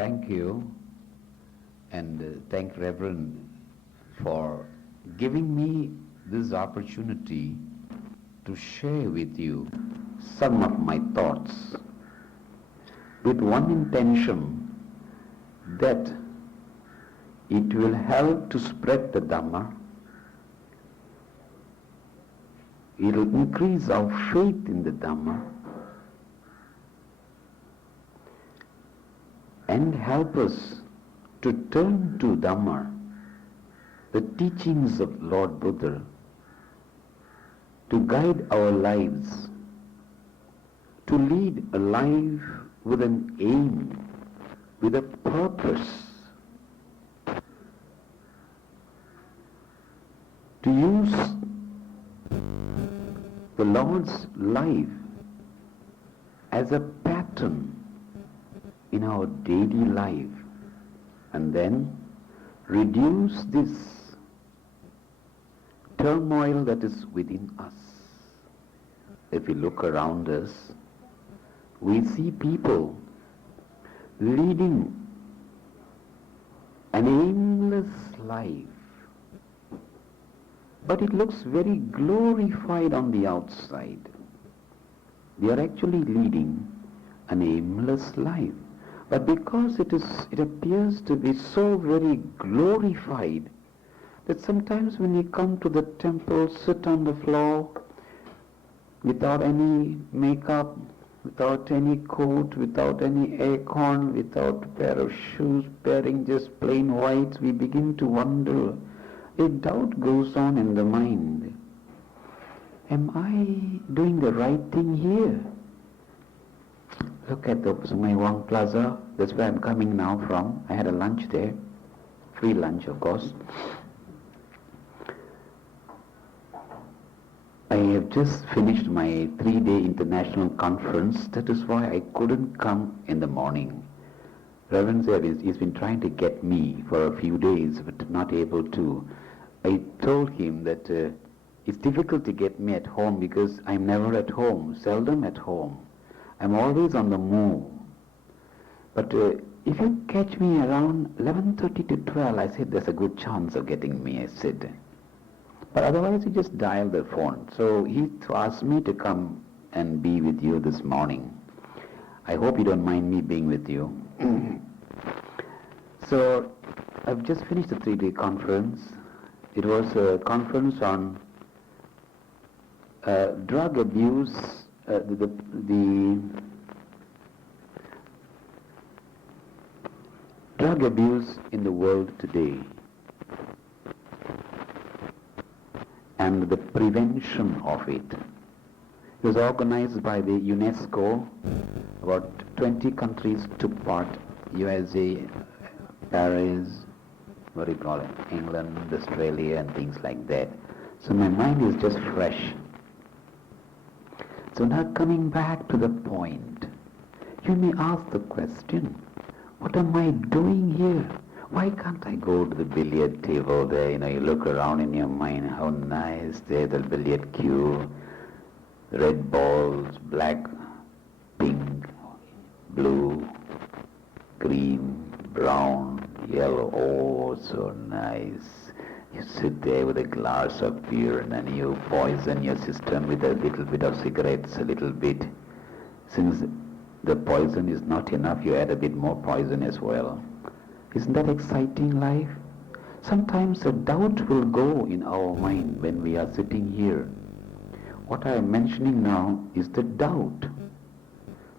Thank you, and thank Reverend for giving me this opportunity to share with you some of my thoughts with one intention, that it will help to spread the Dhamma. It will increase our faith in the Dhamma and help us to turn to Dhamma, the teachings of Lord Buddha, to guide our lives, to lead a life with an aim, with a purpose, to use the Lord's life as a pattern in our daily life, and then reduce this turmoil that is within us. If we look around us, we see people leading an aimless life, but it looks very glorified on the outside. They are actually leading an aimless life. But because it appears to be so very glorified, that sometimes when you come to the temple, sit on the floor without any makeup, without any coat, without any acorn, without a pair of shoes, wearing just plain white, we begin to wonder. A doubt goes on in the mind. Am I doing the right thing here? Look at the Wang Plaza. That's where I'm coming now from. I had a lunch there. Free lunch, of course. I have just finished my 3-day international conference. That is why I couldn't come in the morning. Reverend said he's been trying to get me for a few days, but not able to. I told him that it's difficult to get me at home because I'm never at home, seldom at home. I'm always on the move. But if you catch me around 11:30 to 12, I said there's a good chance of getting me, I said. But otherwise you just dial the phone. So he asked me to come and be with you this morning. I hope you don't mind me being with you. So I've just finished the 3-day conference. It was a conference on drug abuse, the drug abuse in the world today and the prevention of it. It was organized by the UNESCO. About 20 countries took part: USA, Paris, what do you call it, England, Australia, and things like that. So my mind is just fresh. So now coming back to the point, you may ask the question, what am I doing here? Why can't I go to the billiard table there? You look around in your mind, how nice there, the billiard cue, red balls, black, pink, blue, green, brown, yellow, oh, so nice. You sit there with a glass of beer and then you poison your system with a little bit of cigarettes, a little bit. Since the poison is not enough, you add a bit more poison as well. Isn't that exciting life? Sometimes a doubt will go in our mind when we are sitting here. What I am mentioning now is the doubt.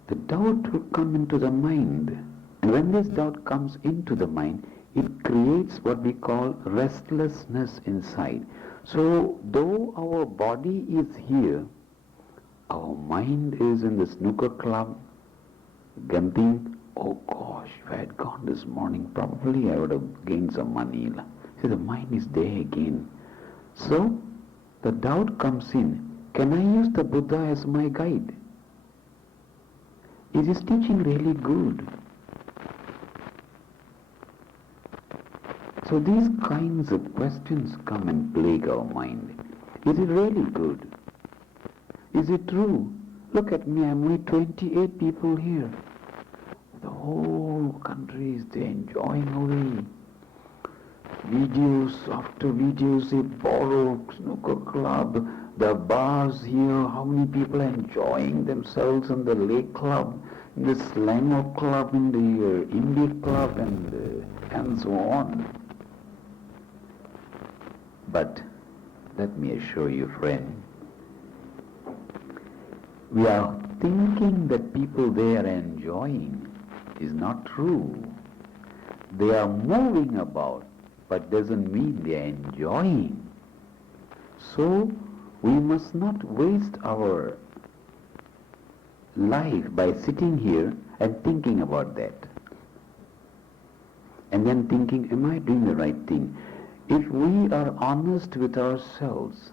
The doubt will come into the mind. And when this doubt comes into the mind, it creates what we call restlessness inside. So, though our body is here, our mind is in the snooker club, gambling. Oh gosh, if I had gone this morning, probably I would have gained some money. See, the mind is there again. So, the doubt comes in. Can I use the Buddha as my guide? Is his teaching really good? So these kinds of questions come and plague our mind. Is it really good? Is it true? Look at me, I'm only 28 people here. The whole countries, they're enjoying away. Videos after videos, they borrow snooker club, the bars here, how many people are enjoying themselves in the lake club, in the slammer club, in the indie club, and so on. But let me assure you, friend, we are thinking that people there are enjoying is not true. They are moving about, but doesn't mean they are enjoying. So we must not waste our life by sitting here and thinking about that. And then thinking, am I doing the right thing? If we are honest with ourselves,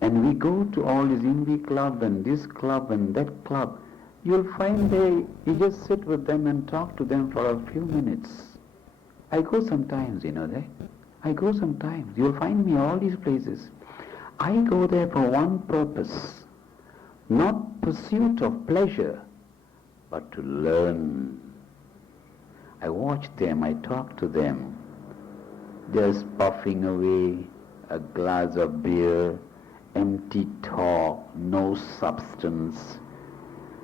and we go to all this indie club and this club and that club, you'll find you just sit with them and talk to them for a few minutes. I go sometimes, that. I go sometimes. You'll find me all these places. I go there for one purpose, not pursuit of pleasure, but to learn. I watch them, I talk to them, just puffing away a glass of beer, empty talk, no substance.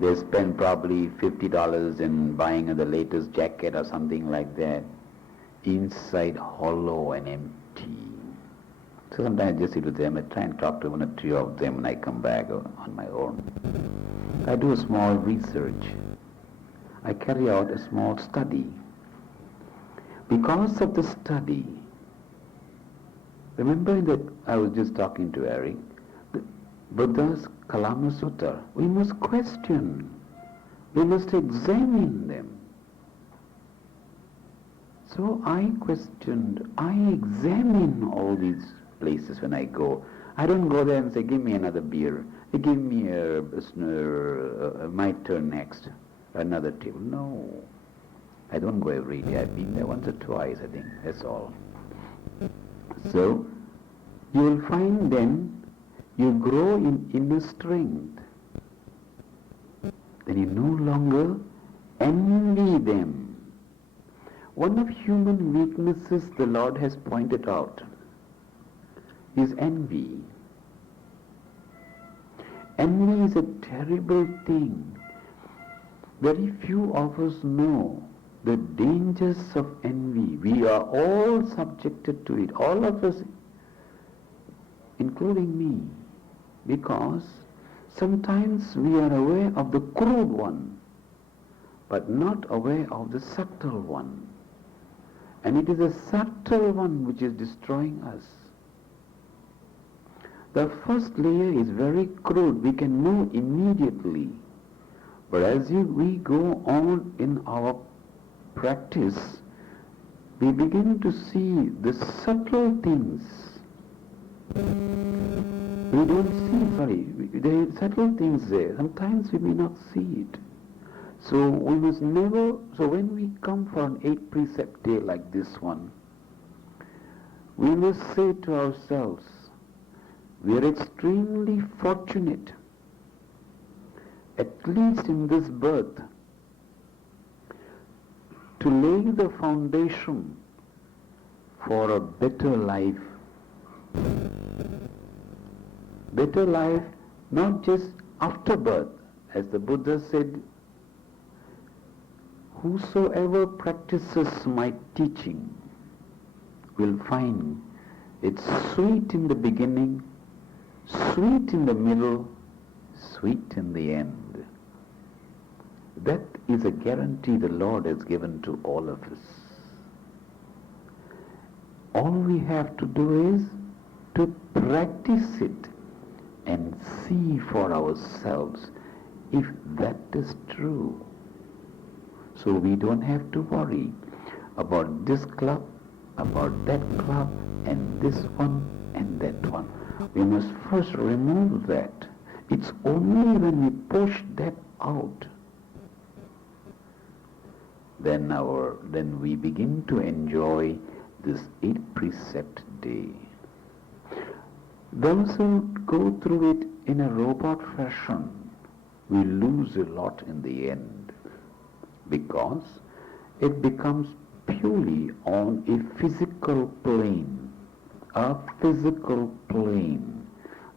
They spend probably $50 in buying the latest jacket or something like that. Inside hollow and empty. So sometimes I just sit with them, I try and talk to one or two of them, and I come back on my own. I do a small research. I carry out a small study. Because of the study, remember that I was just talking to Eric, the Buddha's Kalama Sutta, we must question, we must examine them. So I questioned, I examine all these places when I go. I don't go there and say, give me another beer, give me my turn next, another table. No, I don't go every day. I've been there once or twice, I think, that's all. So you will find then you grow in inner strength. Then you no longer envy them. One of human weaknesses the Lord has pointed out is envy. Envy is a terrible thing. Very few of us know the dangers of envy. We are all subjected to it, all of us, including me, because sometimes we are aware of the crude one, but not aware of the subtle one. And it is the subtle one which is destroying us. The first layer is very crude, we can know immediately. But as we go on in our practice, we begin to see the subtle things. We don't see, there are subtle things there. Sometimes we may not see it. So we must never, so when we come for an 8 precept day like this one, we must say to ourselves, we are extremely fortunate, at least in this birth, to lay the foundation for a better life. Better life, not just after birth. As the Buddha said, whosoever practices my teaching will find it's sweet in the beginning, sweet in the middle, sweet in the end. That is a guarantee the Lord has given to all of us. All we have to do is to practice it and see for ourselves if that is true. So we don't have to worry about this club, about that club, and this one and that one. We must first remove that. It's only when we push that out, then we begin to enjoy this 8 precept day. Those who go through it in a robot fashion will lose a lot in the end, because it becomes purely on a physical plane,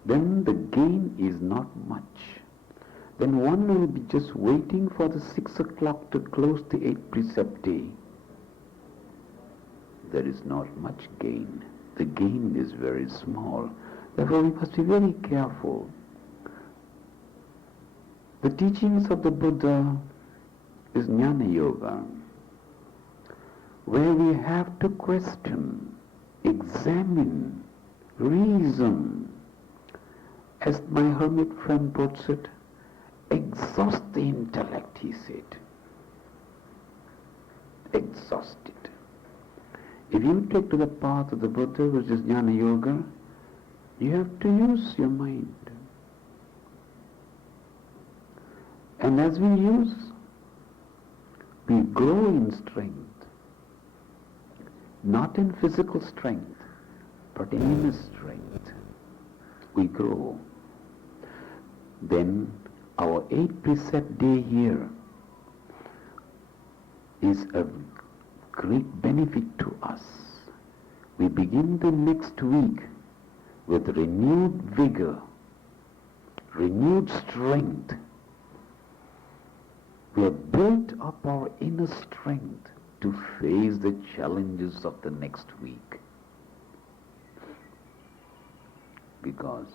then the gain is not much. Then one will be just waiting for the 6 o'clock to close the 8 precept day. There is not much gain. The gain is very small. Therefore we must be very careful. The teachings of the Buddha is Jnana Yoga, where we have to question, examine, reason. As my hermit friend puts it, exhaust the intellect, he said. Exhaust it. If you take to the path of the Buddha, which is Jnana Yoga, you have to use your mind. And as we use, we grow in strength. Not in physical strength, but in inner strength. We grow. Then our 8 precept day here is a great benefit to us. We begin the next week with renewed vigor, renewed strength. We have built up our inner strength to face the challenges of the next week. Because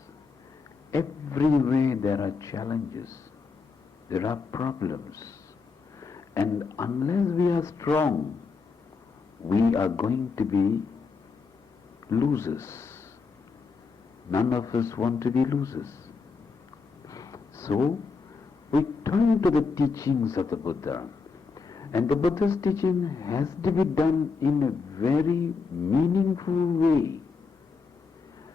everywhere there are challenges, there are problems. And unless we are strong, we are going to be losers. None of us want to be losers. So, we turn to the teachings of the Buddha. And the Buddha's teaching has to be done in a very meaningful way.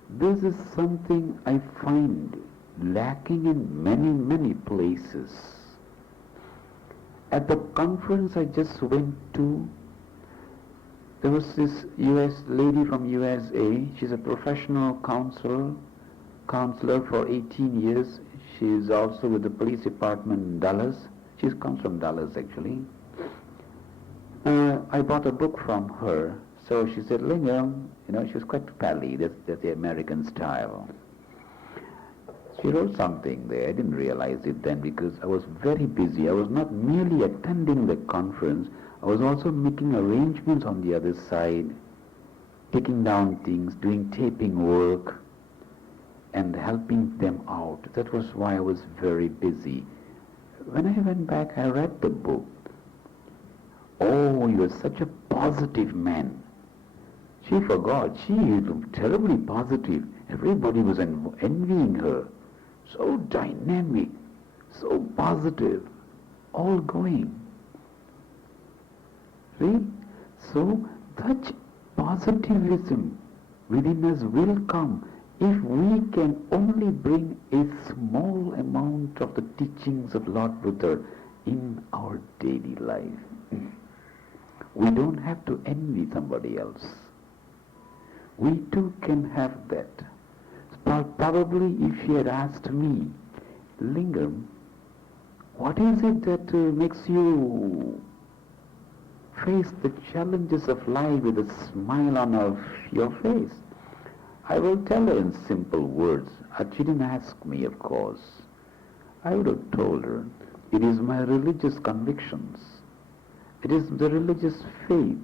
This is something I find lacking in many, many places. At the conference I just went to, there was this US lady from USA. She's a professional counselor for 18 years. She is also with the police department in Dallas. She comes from Dallas actually. I bought a book from her. So she said, Lingam, she was quite pally. That's the American style. She wrote something there. I didn't realize it then because I was very busy. I was not merely attending the conference. I was also making arrangements on the other side, taking down things, doing taping work, and helping them out. That was why I was very busy. When I went back, I read the book. Oh, you're such a positive man. She forgot. She is terribly positive. Everybody was envying her. So dynamic, so positive, all going. See? So such positivism within us will come if we can only bring a small amount of the teachings of Lord Buddha in our daily life. We don't have to envy somebody else. We too can have that. Probably if she had asked me, Lingam, what is it that makes you face the challenges of life with a smile on your face? I will tell her in simple words. She didn't ask me, of course. I would have told her, it is my religious convictions. It is the religious faith.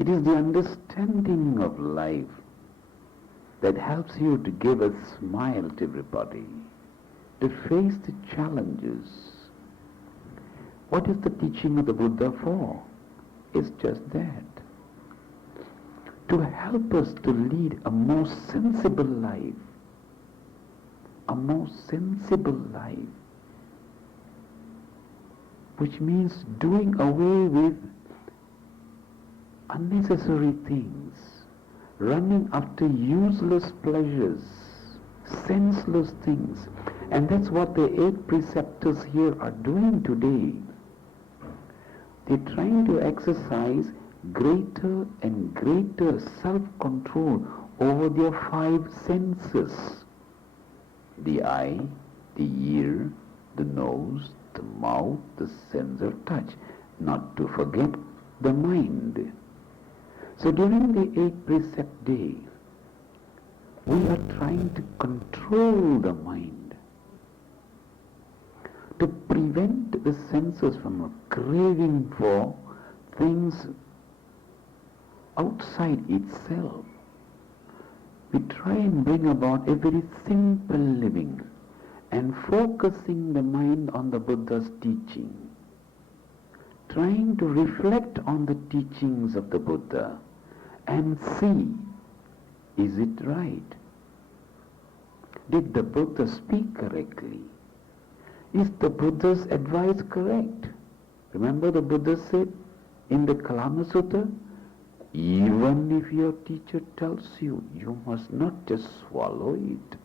It is the understanding of life that helps you to give a smile to everybody, to face the challenges. What is the teaching of the Buddha for? It's just that. To help us to lead a more sensible life. A more sensible life. Which means doing away with unnecessary things, running after useless pleasures, senseless things. And that's what the 8 preceptors here are doing today. They're trying to exercise greater and greater self-control over their 5 senses. The eye, the ear, the nose, the mouth, the sense of touch. Not to forget the mind. So during the 8 precept day, we are trying to control the mind, to prevent the senses from craving for things outside itself. We try and bring about a very simple living and focusing the mind on the Buddha's teaching, trying to reflect on the teachings of the Buddha and see, is it right? Did the Buddha speak correctly? Is the Buddha's advice correct? Remember the Buddha said in the Kalama Sutta, even if your teacher tells you, you must not just swallow it.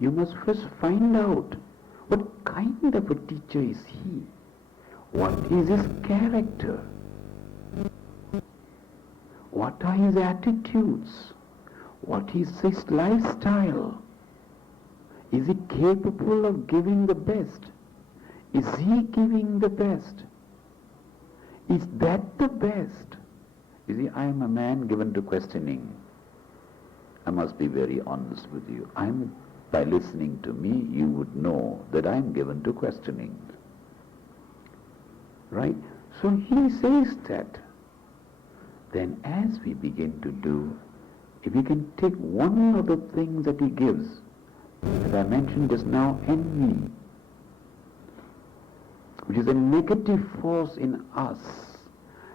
You must first find out what kind of a teacher is he? What is his character? What are his attitudes? What is his lifestyle? Is he capable of giving the best? Is he giving the best? Is that the best? You see, I am a man given to questioning. I must be very honest with you. By listening to me, you would know that I am given to questioning. Right? So he says that. Then as we begin to do, if we can take one of the things that he gives, as I mentioned just now, envy, which is a negative force in us,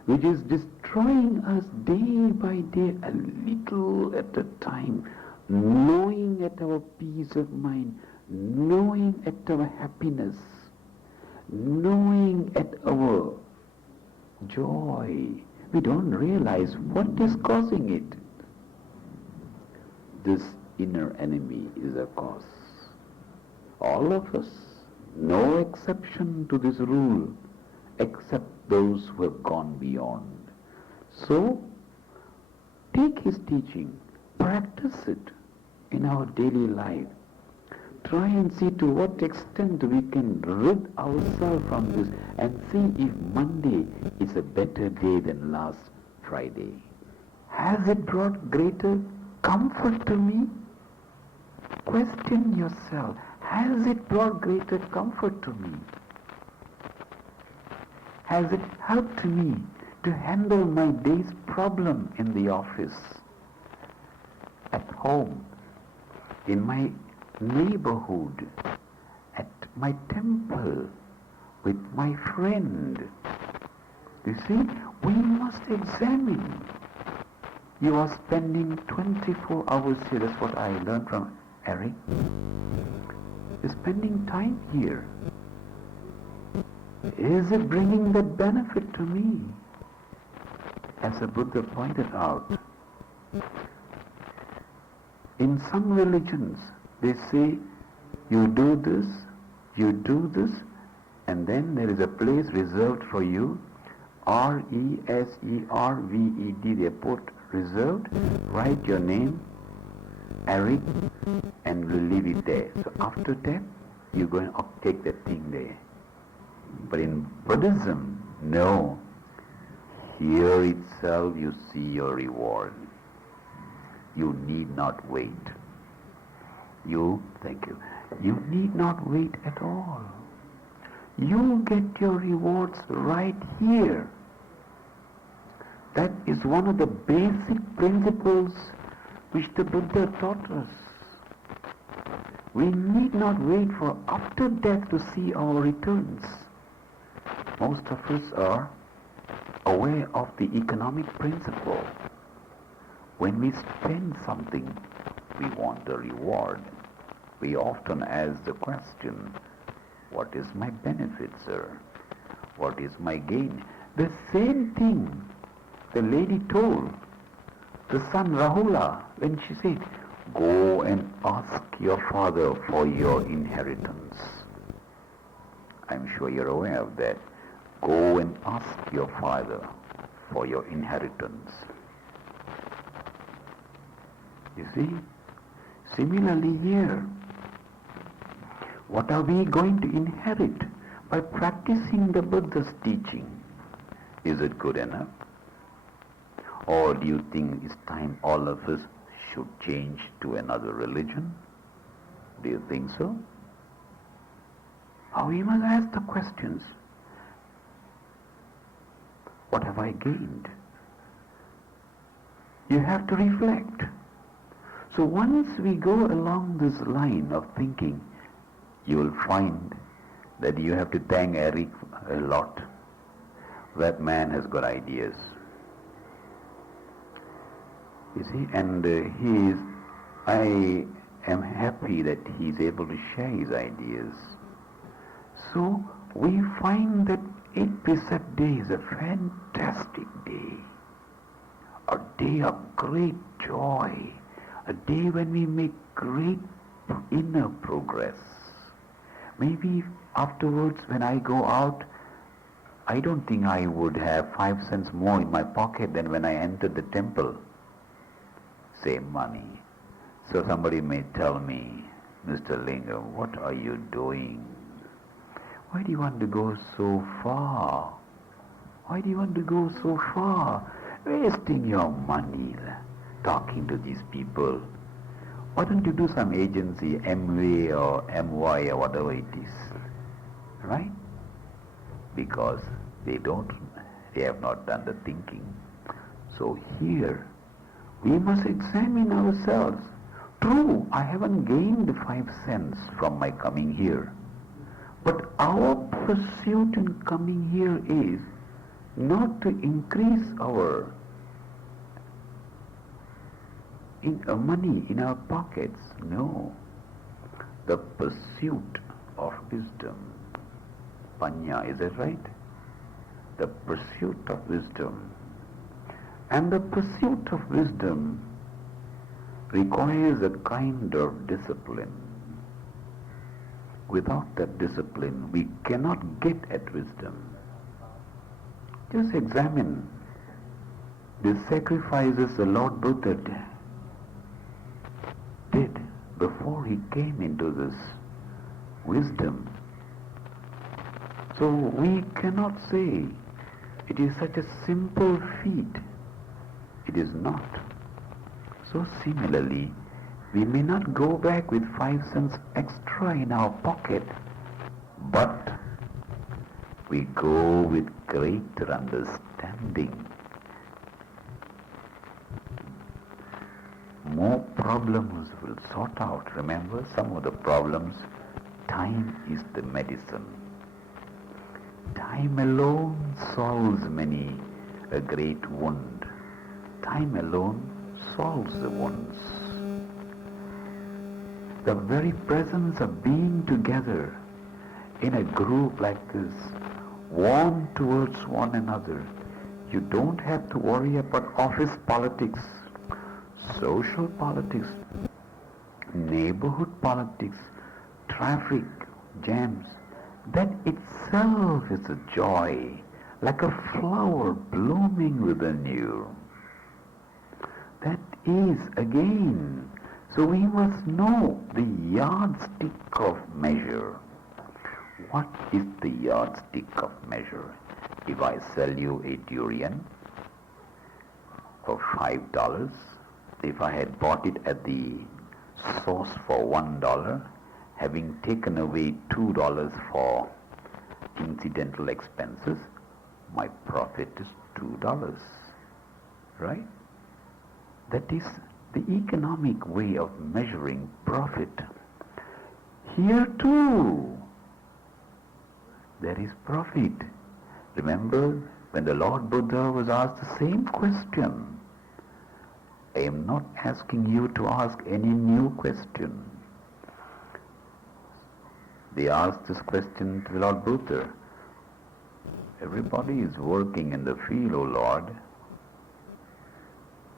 which is destroying us day by day, a little at a time, gnawing at our peace of mind, gnawing at our happiness, gnawing at our joy. We don't realize what is causing it. This inner enemy is a cause. All of us, no exception to this rule, except those who have gone beyond. So, take his teaching, practice it in our daily life. Try and see to what extent we can rid ourselves from this and see if Monday is a better day than last Friday. Has it brought greater comfort to me? Question yourself. Has it brought greater comfort to me? Has it helped me to handle my day's problem in the office, at home, in my neighborhood, at my temple, with my friend? You see, we must examine. You are spending 24 hours here. That's what I learned from Eric. You're spending time here. Is it bringing that benefit to me? As the Buddha pointed out, in some religions, they say, you do this, and then there is a place reserved for you, R-E-S-E-R-V-E-D, they put reserved, write your name, Eric, and we'll leave it there. So after that, you go and take that thing there. But in Buddhism, no. Here itself you see your reward. You need not wait. You need not wait at all. You get your rewards right here. That is one of the basic principles which the Buddha taught us. We need not wait for after death to see our returns. Most of us are aware of the economic principle. When we spend something, we want a reward. We often ask the question, what is my benefit, sir? What is my gain? The same thing the lady told the son Rahula when she said, go and ask your father for your inheritance. I'm sure you're aware of that. Go and ask your father for your inheritance. You see? Similarly here, what are we going to inherit by practicing the Buddha's teaching? Is it good enough? Or do you think it's time all of us should change to another religion? Do you think so? Or we must ask the questions. What have I gained? You have to reflect. So once we go along this line of thinking, you will find that you have to thank Eric a lot. That man has got ideas. You see, and I am happy that he is able to share his ideas. So we find that 8 Precept Day is a fantastic day. A day of great joy. A day when we make great inner progress. Maybe afterwards when I go out, I don't think I would have 5 cents more in my pocket than when I entered the temple. Same money. So somebody may tell me, Mr. Lingam, what are you doing? Why do you want to go so far? Why do you want to go so far? Wasting your money talking to these people. Why don't you do some agency, M.W.A.V.E. or M.Y. or whatever it is? Right? Because they have not done the thinking. So here, we must examine ourselves. True, I haven't gained 5 cents from my coming here. But our pursuit in coming here is not to increase our money in our pockets. No. The pursuit of wisdom. Panya, is that right? The pursuit of wisdom. And the pursuit of wisdom requires a kind of discipline. Without that discipline, we cannot get at wisdom. Just examine the sacrifices the Lord Buddha did before he came into this wisdom. So we cannot say it is such a simple feat. It is not. So similarly, we may not go back with 5 cents extra in our pocket, but we go with greater understanding. More problems will sort out. Remember, some of the problems, time is the medicine. Time alone solves a great wound. Time alone solves the wounds. The very presence of being together in a group like this, warm towards one another, you don't have to worry about office politics, social politics, neighborhood politics, traffic jams. That itself is a joy, like a flower blooming within you. That is, again, so we must know the yardstick of measure. What is the yardstick of measure? If I sell you a durian for $5, if I had bought it at the source for $1, having taken away $2 for incidental expenses, my profit is $2, right? That is the economic way of measuring profit. Here too, there is profit. Remember when the Lord Buddha was asked the same question. I am not asking you to ask any new question. They asked this question to the Lord Buddha. Everybody is working in the field, O Lord.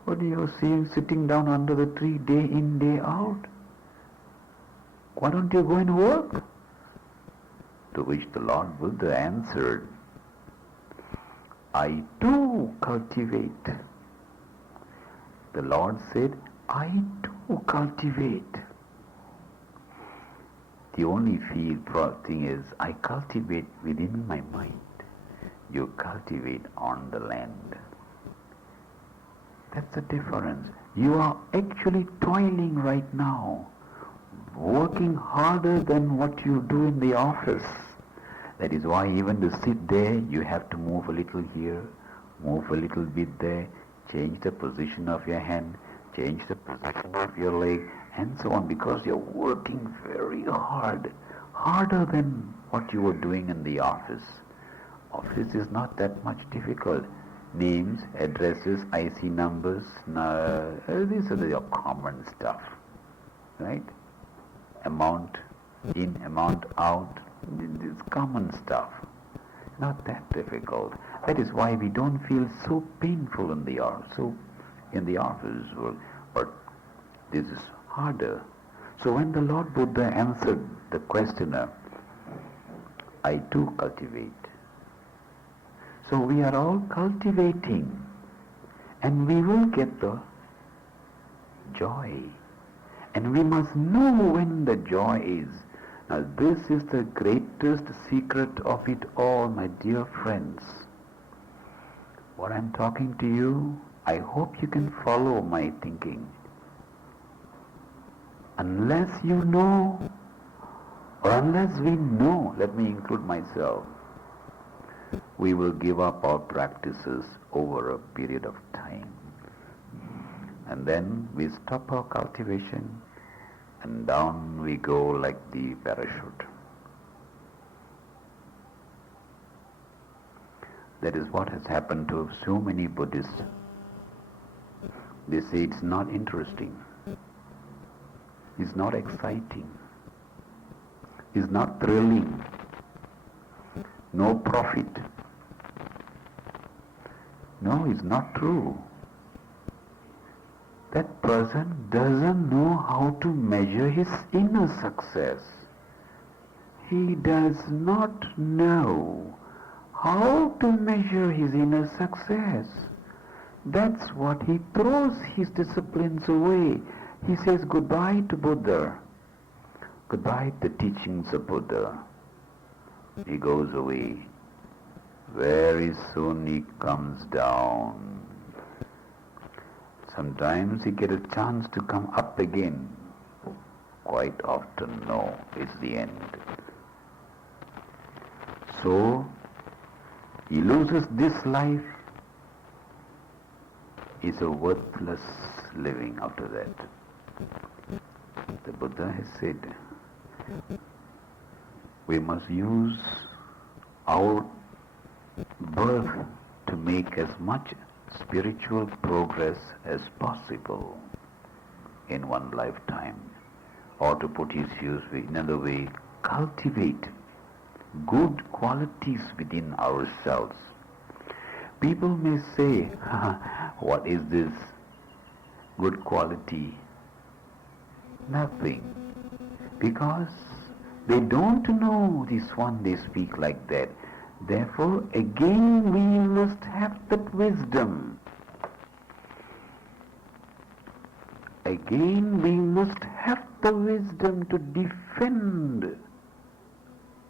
What do you see sitting down under the tree day in, day out? Why don't you go and work? To which the Lord Buddha answered, I too cultivate. The Lord said, I too cultivate. The only thing is, I cultivate within my mind. you cultivate on the land. That's the difference. You are actually toiling right now, working harder than what you do in the office. That is why even to sit there, you have to move a little here, move a little bit there, change the position of your hand, change the position of your leg, and so on, because you're working very hard, harder than what you were doing in the office. Office is not that much difficult. Names, addresses, IC numbers, these are the common stuff, right? Amount in, amount out, this common stuff. Not that difficult. That is why we don't feel so painful in the office work. But this is harder. So when the Lord Buddha answered the questioner, I too cultivate. So we are all cultivating, and we will get the joy. And we must know when the joy is. Now this is the greatest secret of it all, my dear friends. What I'm talking to you, I hope you can follow my thinking. Unless you know, or unless we know, let me include myself, we will give up our practices over a period of time. And then we stop our cultivation, and down we go like the parachute. That is what has happened to so many Buddhists. They say it's not interesting, it's not exciting, it's not thrilling, no profit. No, it's not true. That person doesn't know how to measure his inner success. He does not know how to measure his inner success. That's what he throws his disciplines away. He says goodbye to Buddha, goodbye to the teachings of Buddha. He goes away. Very soon he comes down. Sometimes he gets a chance to come up again. Quite often, no, it's the end. So, he loses this life. It's a worthless living after that. The Buddha has said, we must use our birth to make as much spiritual progress as possible in one lifetime. Or to put it another way, cultivate good qualities within ourselves. People may say, what is this good quality? Nothing. Because they don't know this one, they speak like that. Therefore, again we must have that wisdom. Again we must have the wisdom to defend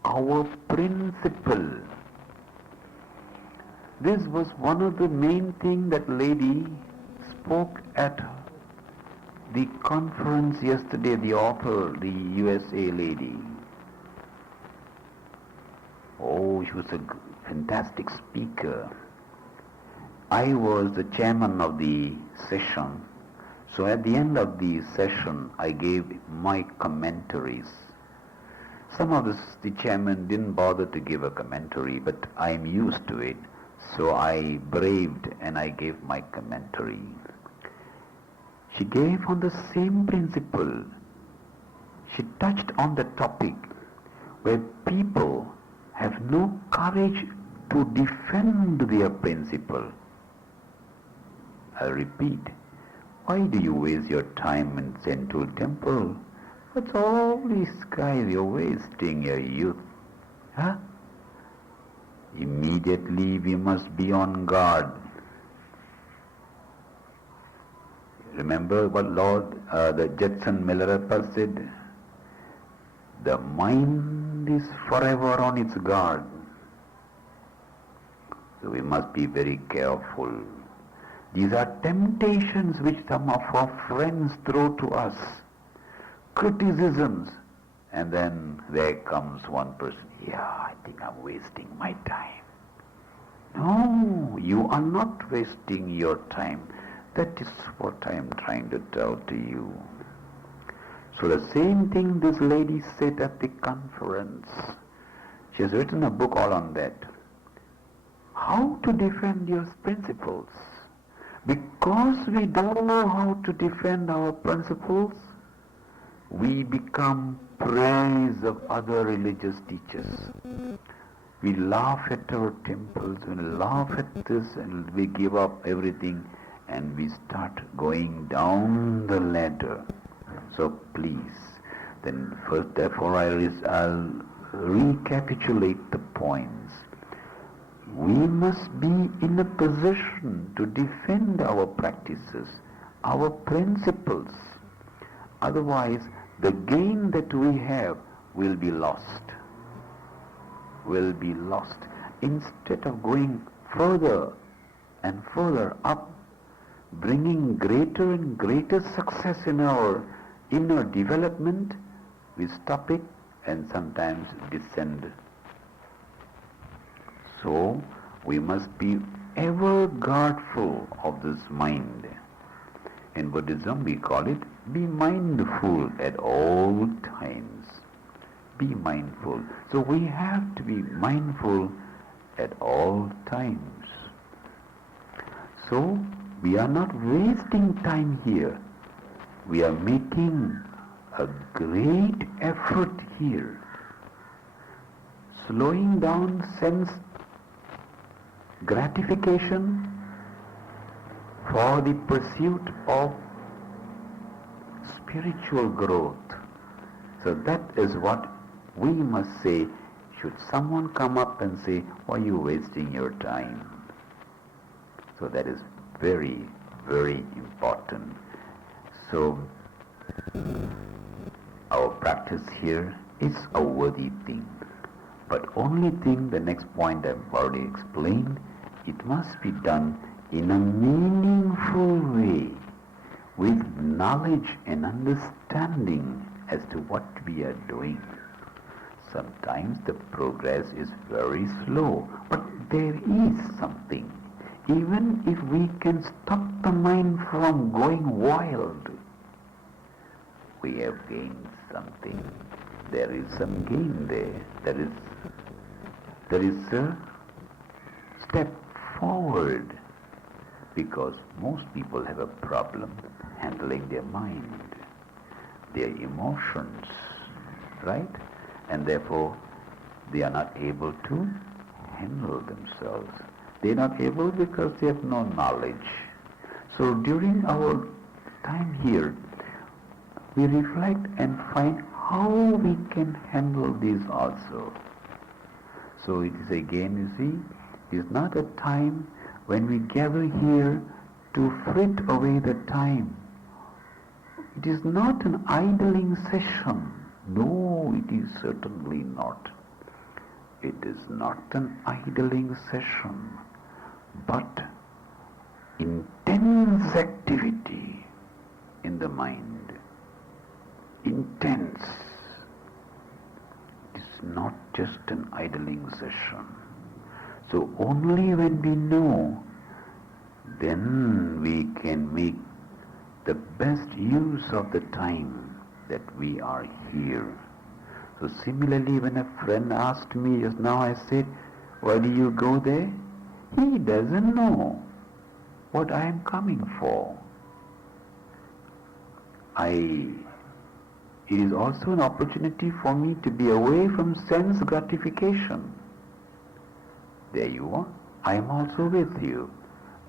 our principle. This was one of the main things that lady spoke at the conference yesterday, the author, the USA lady. Oh, she was a fantastic speaker. I was the chairman of the session. So at the end of the session, I gave my commentaries. Some of the chairman didn't bother to give a commentary, but I'm used to it. So I braved and I gave my commentary. She gave on the same principle. She touched on the topic where people have no courage to defend their principle. I repeat, why do you waste your time in Central Temple? What's all this guys, you're wasting your youth. Huh? Immediately we must be on guard. Remember what the Judson Milarepa said? The mind is forever on its guard. So we must be very careful. These are temptations which some of our friends throw to us, criticisms, and then there comes one person, yeah, I think I'm wasting my time. No, you are not wasting your time. That is what I am trying to tell to you. So the same thing this lady said at the conference. She has written a book all on that. How to defend your principles. Because we don't know how to defend our principles, we become prey of other religious teachers. We laugh at our temples, we laugh at this, and we give up everything, and we start going down the ladder. So please, then first, therefore, I'll recapitulate the points. We must be in a position to defend our practices, our principles. Otherwise, the gain that we have will be lost. Will be lost. Instead of going further and further up, bringing greater and greater success in our inner development, we stop it and sometimes descend. So we must be ever guardful of this mind. In Buddhism we call it be mindful at all times. Be mindful. So we have to be mindful at all times. So we are not wasting time here. We are making a great effort here. Slowing down sense gratification for the pursuit of spiritual growth. So that is what we must say. Should someone come up and say, why are you wasting your time? So that is very, very important. So our practice here is a worthy thing. But only thing, the next point I've already explained, it must be done in a meaningful way, with knowledge and understanding as to what we are doing. Sometimes the progress is very slow, but there is something. Even if we can stop the mind from going wild, we have gained something. There is some gain there. There is a step forward, because most people have a problem handling their mind, their emotions, right? And therefore they are not able to handle themselves. They are not able because they have no knowledge. So during our time here, we reflect and find how we can handle these also. So it is again, you see, it is not a time when we gather here to frit away the time. It is not an idling session. No, it is certainly not. It is not an idling session, but intense activity in the mind. Intense. It is not just an idling session. So only when we know, then we can make the best use of the time that we are here. So similarly, when a friend asked me just now, I said, why do you go there? He doesn't know what I am coming for. It is also an opportunity for me to be away from sense gratification. There you are. I am also with you.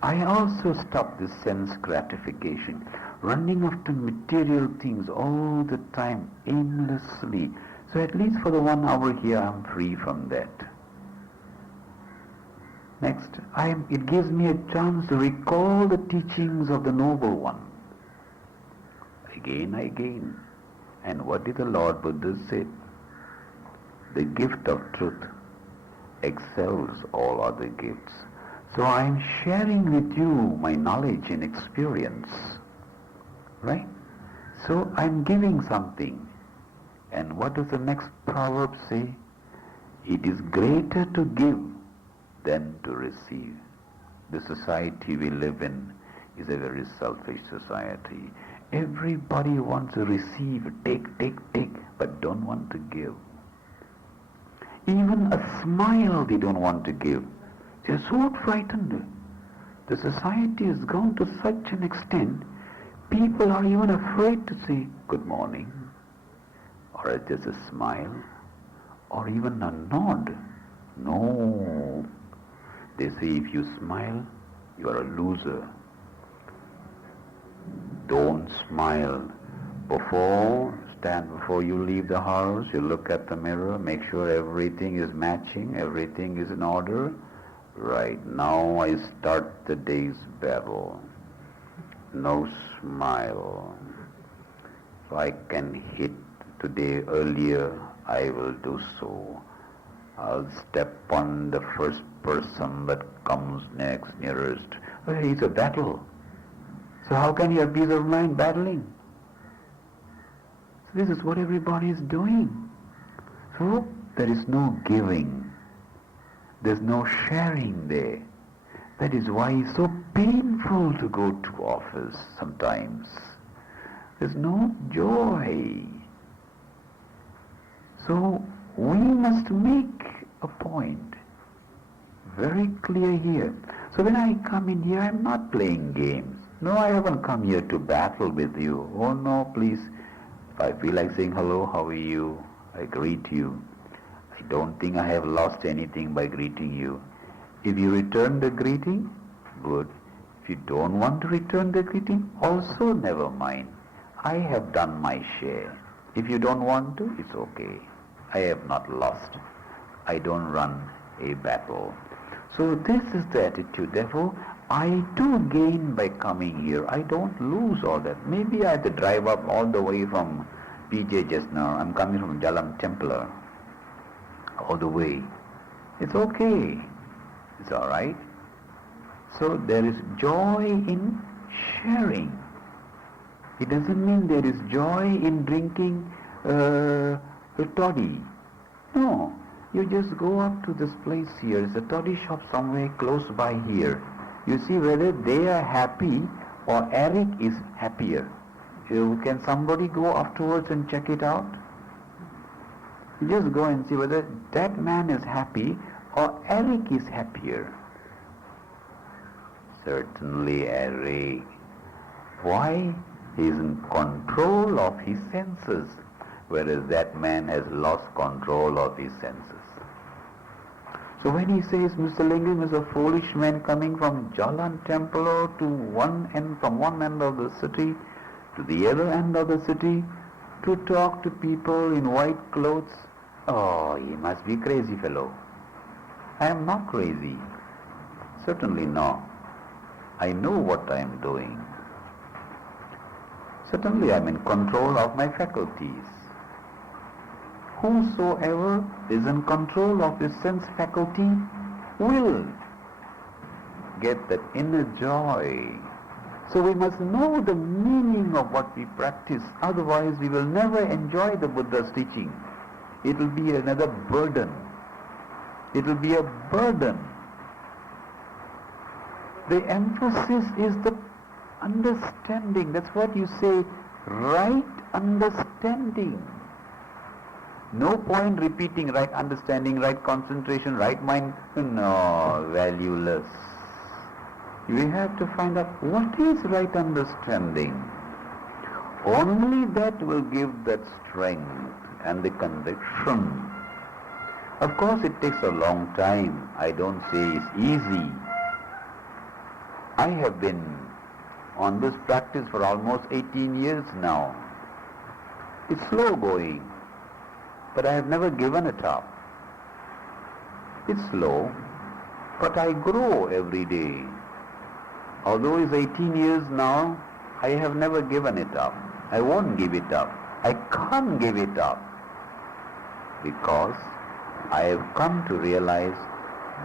I also stop this sense gratification, running after material things all the time, aimlessly. So at least for the 1 hour here, I am free from that. Next, it gives me a chance to recall the teachings of the Noble One. Again I gain. And what did the Lord Buddha say? The gift of truth excels all other gifts. So I'm sharing with you my knowledge and experience, right? So I'm giving something. And what does the next proverb say? It is greater to give than to receive. The society we live in is a very selfish society. Everybody wants to receive, take, but don't want to give. Even a smile they don't want to give. They're so frightened. The society has gone to such an extent, people are even afraid to say good morning, or just a smile, or even a nod. No. They say if you smile, you are a loser. Don't smile. Stand before you leave the house, you look at the mirror, make sure everything is matching, everything is in order. Right, now I start the day's battle. No smile. So I can hit today earlier, I will do so. I'll step on the first person that comes nearest. It's a battle. So how can you have peace of mind battling? So this is what everybody is doing. So there is no giving. There's no sharing there. That is why it's so painful to go to office sometimes. There's no joy. So we must make a point very clear here. So when I come in here, I'm not playing games. No, I haven't come here to battle with you. Oh no, please. If I feel like saying hello, how are you? I greet you. I don't think I have lost anything by greeting you. If you return the greeting, good. If you don't want to return the greeting, also never mind. I have done my share. If you don't want to, it's okay. I have not lost. I don't run a battle. So this is the attitude. Therefore, I do gain by coming here. I don't lose all that. Maybe I had to drive up all the way from PJ just now. I'm coming from Jalan Templar. All the way. It's okay. It's all right. So there is joy in sharing. It doesn't mean there is joy in drinking a toddy. No. You just go up to this place here. There's a toddy shop somewhere close by here. You see whether they are happy or Eric is happier. Can somebody go afterwards and check it out? You just go and see whether that man is happy or Eric is happier. Certainly Eric. Why? He is in control of his senses, whereas that man has lost control of his senses. So when he says Mr. Lingam is a foolish man coming from Jalan Templar from one end of the city to the other end of the city to talk to people in white clothes, oh, he must be a crazy fellow. I am not crazy. Certainly not. I know what I am doing. Certainly I am in control of my faculties. Whosoever is in control of his sense faculty will get that inner joy. So we must know the meaning of what we practice. Otherwise we will never enjoy the Buddha's teaching. It will be another burden. It will be a burden. The emphasis is the understanding. That's what you say, right understanding. No point repeating right understanding, right concentration, right mind. No, valueless. We have to find out what is right understanding. Only that will give that strength and the conviction. Of course it takes a long time. I don't say it's easy. I have been on this practice for almost 18 years now. It's slow going, but I have never given it up. It's slow, but I grow every day. Although it's 18 years now, I have never given it up. I won't give it up. I can't give it up because I have come to realize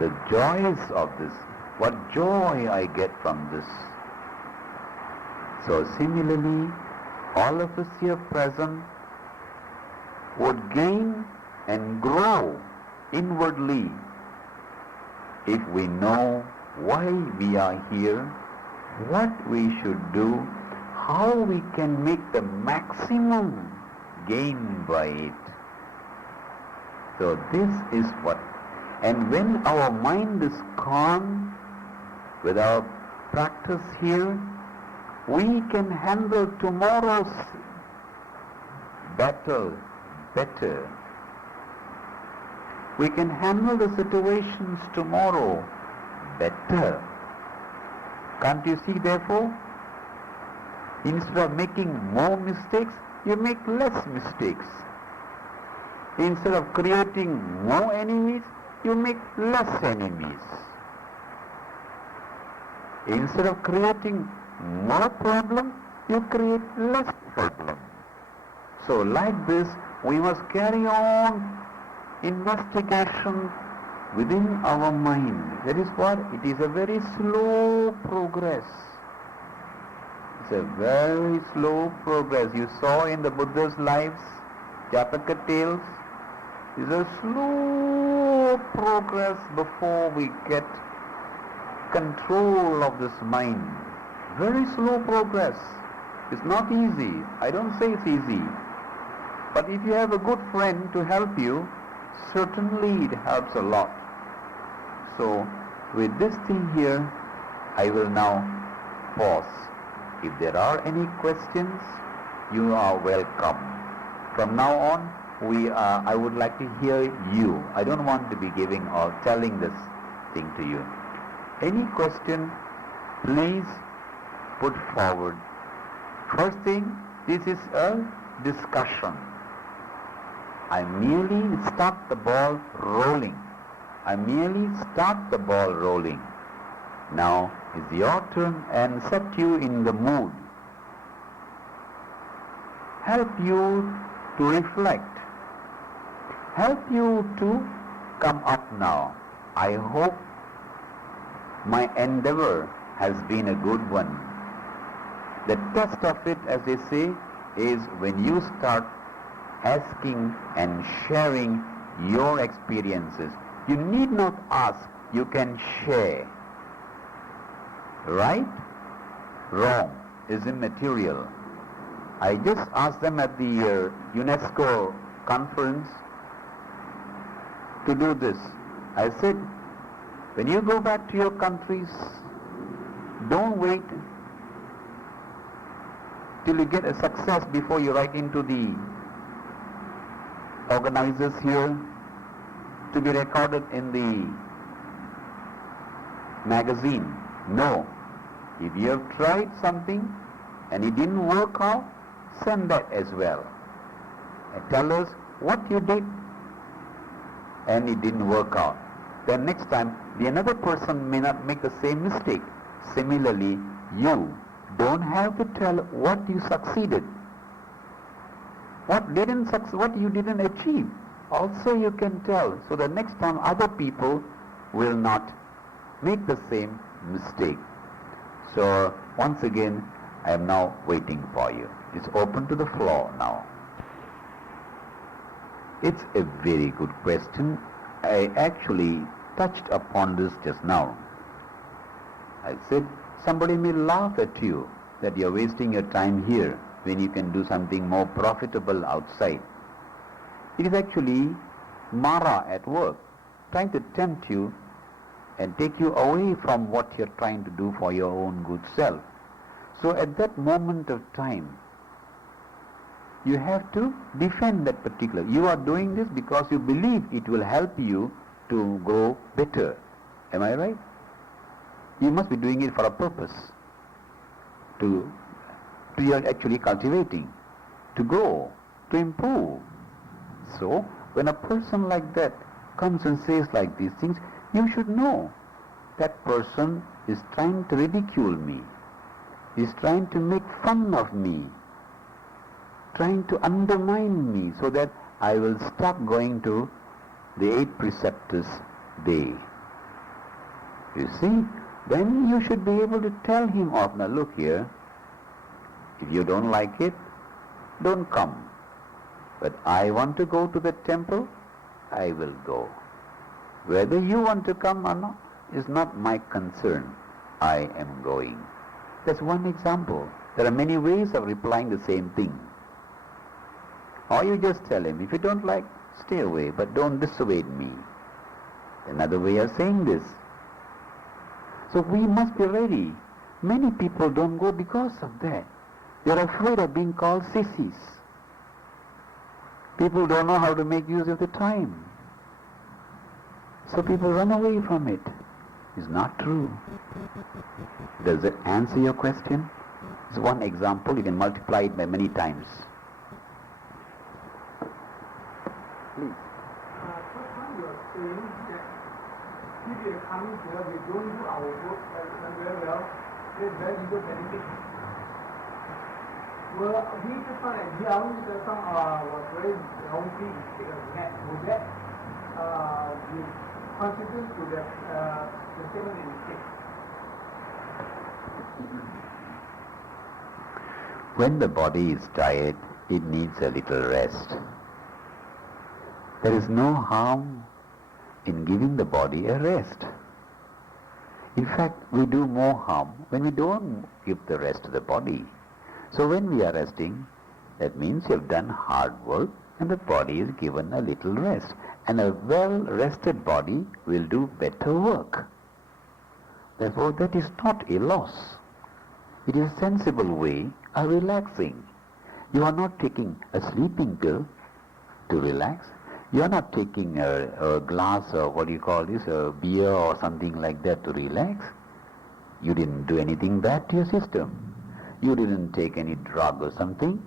the joys of this What joy I get from this. So similarly, all of us here present would gain and grow inwardly if we know why we are here, what we should do, how we can make the maximum gain by it. So this is what, and when our mind is calm with our practice here, we can handle tomorrow's battle better. We can handle the situations tomorrow better. Can't you see, therefore? Instead of making more mistakes, you make less mistakes. Instead of creating more enemies, you make less enemies. Instead of creating more problems, you create less problems. So like this, we must carry on investigation within our mind. That is what it is, a very slow progress. It's a very slow progress. You saw in the Buddha's lives, Jataka tales, it's a slow progress before we get control of this mind. Very slow progress. It's not easy. I don't say it's easy. But if you have a good friend to help you, certainly it helps a lot. So with this thing here, I will now pause. If there are any questions, you are welcome. From now on, I would like to hear you. I don't want to be giving or telling this thing to you. Any question, please put forward. First thing, this is a discussion. I merely start the ball rolling. Now it's your turn and set you in the mood. Help you to reflect. Help you to come up now. I hope my endeavor has been a good one. The test of it, as they say, is when you start asking and sharing your experiences. You need not ask, you can share. Right? Wrong is immaterial. I just asked them at the UNESCO conference to do this. I said, when you go back to your countries, don't wait till you get a success before you write into the organizers here to be recorded in the magazine. No. If you have tried something and it didn't work out, send that as well. And tell us what you did and it didn't work out. Then next time, the another person may not make the same mistake. Similarly, you don't have to tell what you succeeded. What you didn't achieve, also you can tell, so the next time other people will not make the same mistake. So once again, I am now waiting for you. It's open to the floor now. It's a very good question. I actually touched upon this just now. I said, somebody may laugh at you that you're wasting your time here when you can do something more profitable outside. It is actually Mara at work, trying to tempt you and take you away from what you're trying to do for your own good self. So at that moment of time, you have to defend that particular. You are doing this because you believe it will help you to grow better. Am I right? You must be doing it for a purpose. You are actually cultivating, to grow, to improve. So when a person like that comes and says like these things, you should know that person is trying to ridicule me, is trying to make fun of me, trying to undermine me so that I will stop going to the 8 preceptors day. You see, then you should be able to tell him off. Now look here, if you don't like it, don't come. But I want to go to the temple, I will go. Whether you want to come or not is not my concern. I am going. That's one example. There are many ways of replying the same thing. Or you just tell him, if you don't like, stay away, but don't dissuade me. Another way of saying this. So we must be ready. Many people don't go because of that. They're afraid of being called sissies. People don't know how to make use of the time. So people run away from it. It's not true. Does it answer your question? It's one example. You can multiply it by many times. Please. What you are saying that if we are coming here, we don't do our work very well, there's very little benefit. Well, we just found that young, some was very healthy, with that, we contribute to the statement in the state. When the body is tired, it needs a little rest. There is no harm in giving the body a rest. In fact, we do more harm when we don't give the rest to the body. So when we are resting, that means you have done hard work and the body is given a little rest. And a well-rested body will do better work. Therefore, that is not a loss. It is a sensible way of relaxing. You are not taking a sleeping pill to relax. You are not taking a glass of, a beer or something like that to relax. You didn't do anything bad to your system. You didn't take any drug or something.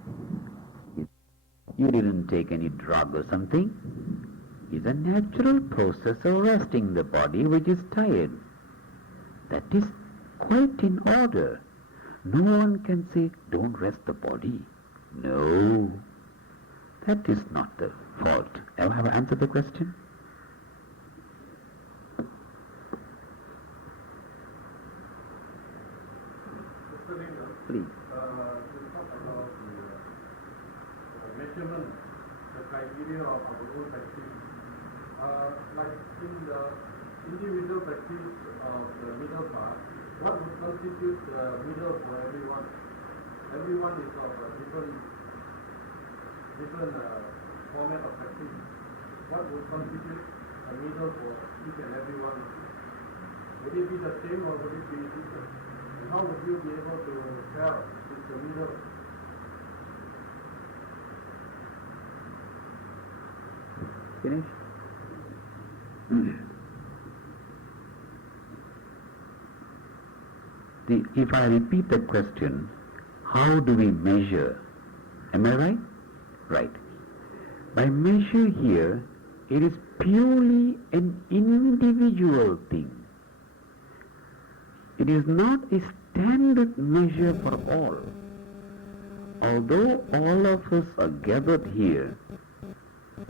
It's a natural process of resting the body which is tired. That is quite in order. No one can say, don't rest the body. No. That is not the fault. Have I answered the question? Mr. Lingam, Please. to talk about the measurement, the criteria of our own practice. Like in the individual practice of the middle part, what would constitute the middle for everyone? Everyone is of a different format of practice. What would constitute a middle for each and everyone? Would it be the same or would it be different? And how would you be able to tell it's the middle? Finish? If I repeat the question, how do we measure? Am I right? Right. By measure here, it is purely an individual thing. It is not a standard measure for all. Although all of us are gathered here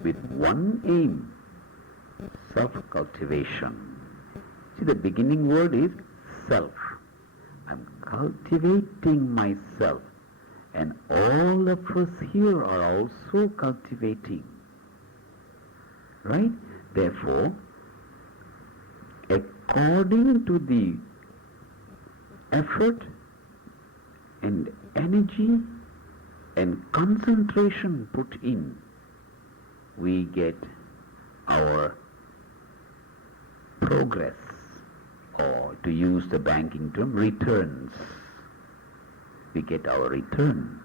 with one aim, self-cultivation. See, the beginning word is self. I'm cultivating myself, and all of us here are also cultivating. Right? Therefore, according to the effort and energy and concentration put in, we get our progress, or to use the banking term, returns. We get our return.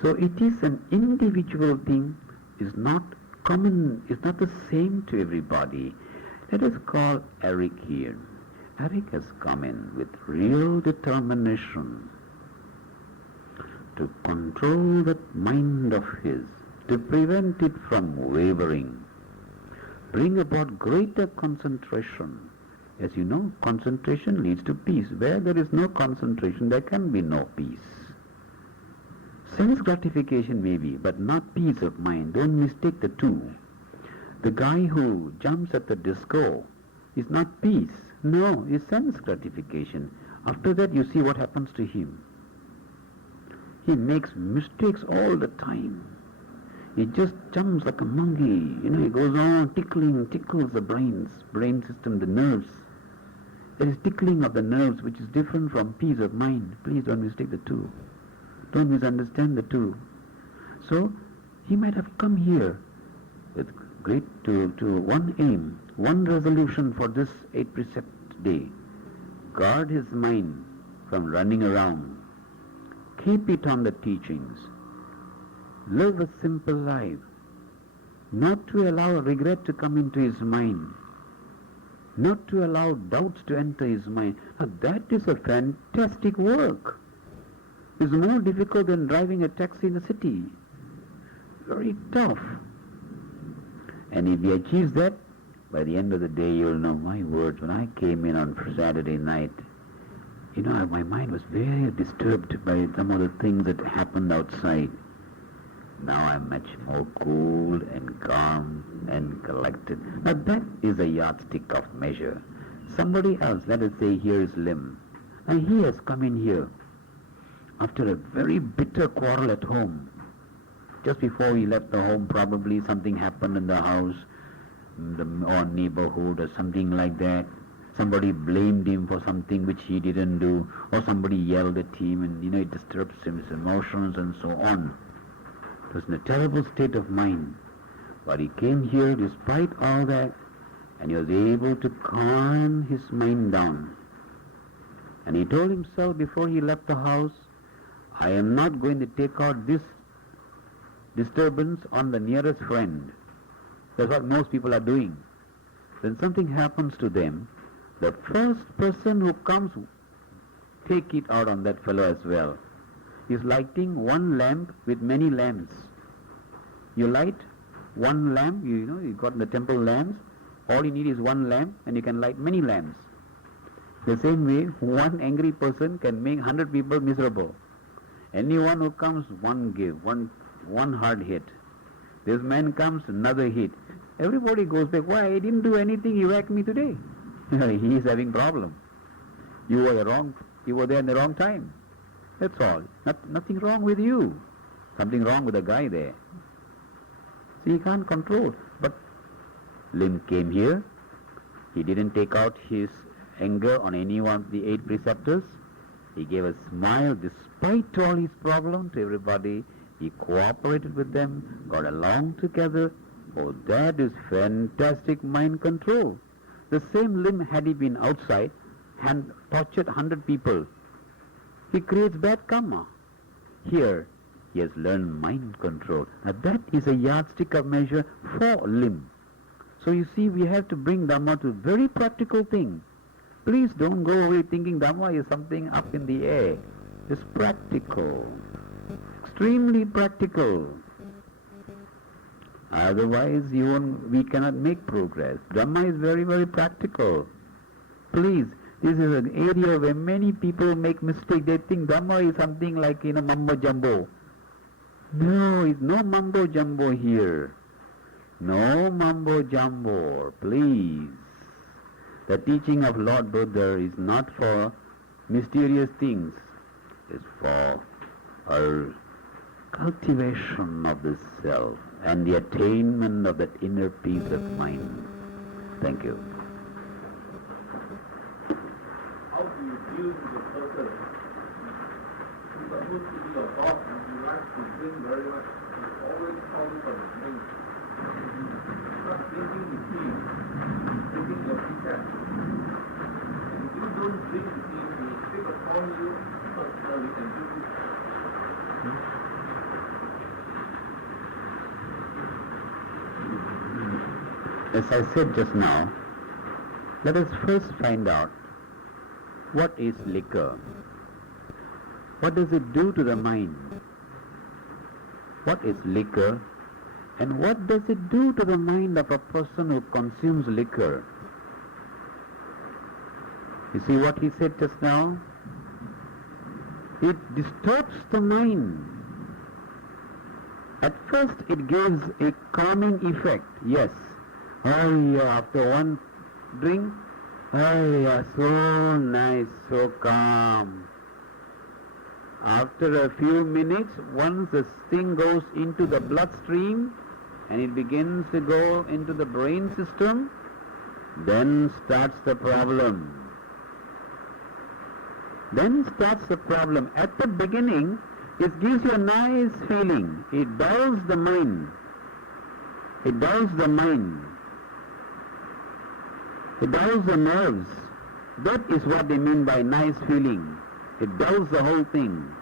So it is an individual thing, is not common, is not the same to everybody. Let us call Eric here. Eric has come in with real determination to control that mind of his, to prevent it from wavering, bring about greater concentration. As you know, concentration leads to peace. Where there is no concentration, there can be no peace. Sense gratification may be, but not peace of mind. Don't mistake the two. The guy who jumps at the disco is not peace. No, it's sense gratification. After that, you see what happens to him. He makes mistakes all the time. He just jumps like a monkey. He goes on tickles the brain system, the nerves. There is tickling of the nerves, which is different from peace of mind. Please don't mistake the two. Don't misunderstand the two. So, he might have come here with to one aim, one resolution for this 8 precept day. Guard his mind from running around. Keep it on the teachings. Live a simple life. Not to allow regret to come into his mind. Not to allow doubts to enter his mind. Now that is a fantastic work. It's more difficult than driving a taxi in the city. Very tough. And if he achieves that, by the end of the day you'll know, my words, when I came in on Saturday night, my mind was very disturbed by some of the things that happened outside. Now I'm much more cool and calm and collected. Now that is a yardstick of measure. Somebody else, let us say here is Lim, and he has come in here after a very bitter quarrel at home. Just before he left the home, probably something happened in the house, or neighborhood or something like that. Somebody blamed him for something which he didn't do, or somebody yelled at him, and it disturbs his emotions and so on. It was in a terrible state of mind. But he came here despite all that, and he was able to calm his mind down. And he told himself before he left the house, I am not going to take out this disturbance on the nearest friend. That's what most people are doing. When something happens to them, the first person who comes, take it out on that fellow as well. He's lighting one lamp with many lamps. You light one lamp, you got the temple lamps, all you need is one lamp and you can light many lamps. The same way, one angry person can make 100 people miserable. Anyone who comes, one give, one hard hit. This man comes, another hit. Everybody goes back, why, I didn't do anything, you whacked me today. He is having problem. You were there in the wrong time. That's all. Nothing wrong with you. Something wrong with the guy there. So he can't control. But Lim came here. He didn't take out his anger on any one of the 8 preceptors. He gave a smile despite all his problems to everybody. He cooperated with them, got along together. Oh, that is fantastic mind control. The same Lim, had he been outside and tortured 100 people, he creates bad karma. Here, he has learned mind control. Now that is a yardstick of measure for Lim. So you see, we have to bring Dhamma to a very practical thing. Please don't go away thinking Dhamma is something up in the air. It's practical. Extremely practical. Otherwise, we cannot make progress. Dhamma is very, very practical. Please, this is an area where many people make mistake. They think Dhamma is something like, mumbo jumbo. No, it's no mumbo jumbo here. No mumbo jumbo, please. The teaching of Lord Buddha is not for mysterious things. It's for our cultivation of the self and the attainment of that inner peace of mind. Thank you. How do you deal with the person who's supposed to be your boss and you like to drink very much? You always calling for the drink. Not drinking the tea, drinking your precept. And if you don't drink the tea, he will take upon you personally and do it. As I said just now, let us first find out what is liquor. What does it do to the mind? What is liquor? And what does it do to the mind of a person who consumes liquor? You see what he said just now? It disturbs the mind. At first it gives a calming effect, yes. Oh yeah, after one drink, Oh, yeah, so nice, so calm. After a few minutes, once this thing goes into the bloodstream and it begins to go into the brain system, then starts the problem. Then starts the problem. At the beginning, it gives you a nice feeling. It dulls the mind. It dulls the mind. It dulls the nerves. That is what they mean by nice feeling. It dulls the whole thing.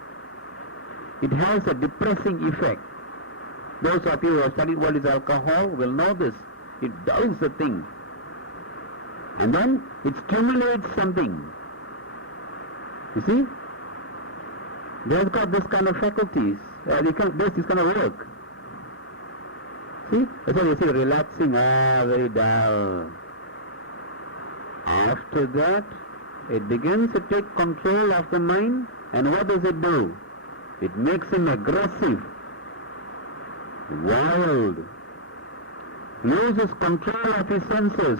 It has a depressing effect. Those of you who have studied what is alcohol will know this. It dulls the thing. And then it stimulates something. You see? They've got this kind of faculties. This kind of work. See? That's why you see relaxing, very dull. After that, it begins to take control of the mind, and what does it do? It makes him aggressive, wild, loses control of his senses.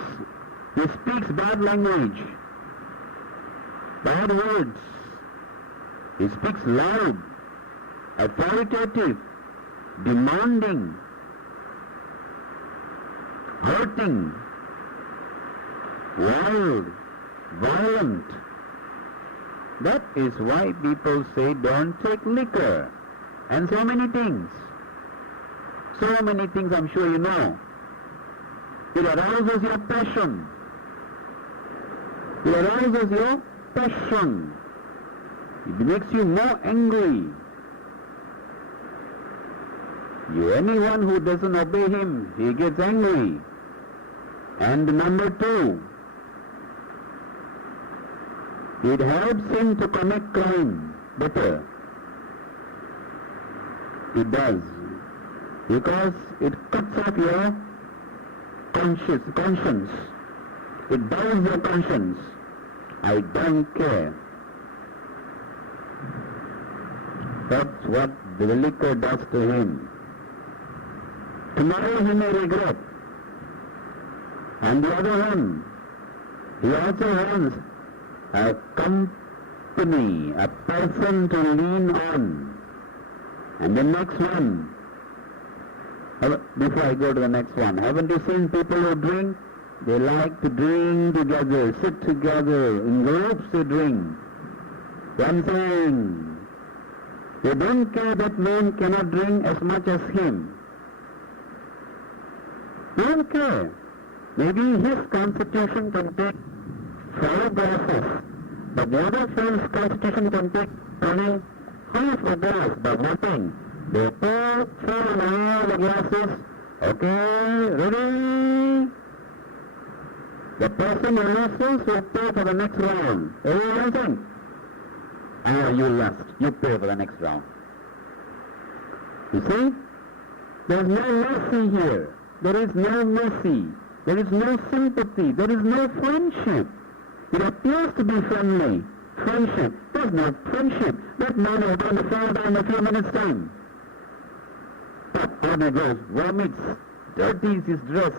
He speaks bad language, bad words. He speaks loud, authoritative, demanding, hurting, wild, violent. That is why people say don't take liquor. And so many things. So many things I'm sure you know. It arouses your passion. It arouses your passion. It makes you more angry. Anyone who doesn't obey him, he gets angry. And number two, it helps him to commit crime better. It does. Because it cuts off your conscience. It dulls your conscience. I don't care. That's what the liquor does to him. Tomorrow he may regret. On the other hand, he also wants a company, a person to lean on. And the next one, before I go to the next one, haven't you seen people who drink? They like to drink together, sit together, in groups they drink. One thing, they don't care that man cannot drink as much as him. They don't care. Maybe his constitution can take 5 glasses, but the other friend's constitution can take only half a glass, but nothing. They pour, fill in all the glasses. Okay, ready? The person who loses will pay for the next round. Everyone? You lost. You pay for the next round. You see? There is no mercy here. There is no mercy. There is no sympathy. There is no friendship. It appears to be friendly. Friendship. There's no friendship. That man is going to fall down in a few minutes' time. But on he goes, vomits, dirties his dress.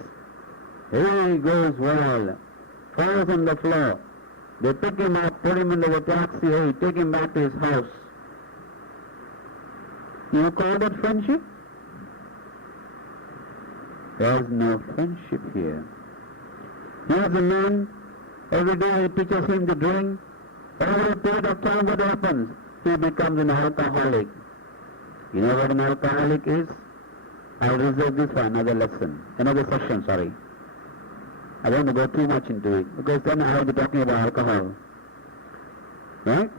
Here he goes wild, falls on the floor. They pick him up, put him into a taxi, take him back to his house. You call that friendship? There's no friendship here. Here's a man, every day he teaches him to drink. Over a period of time, what happens? He becomes an alcoholic. You know what an alcoholic is? I'll reserve this for another session, sorry. I don't want to go too much into it, because then I'll be talking about alcohol. Right?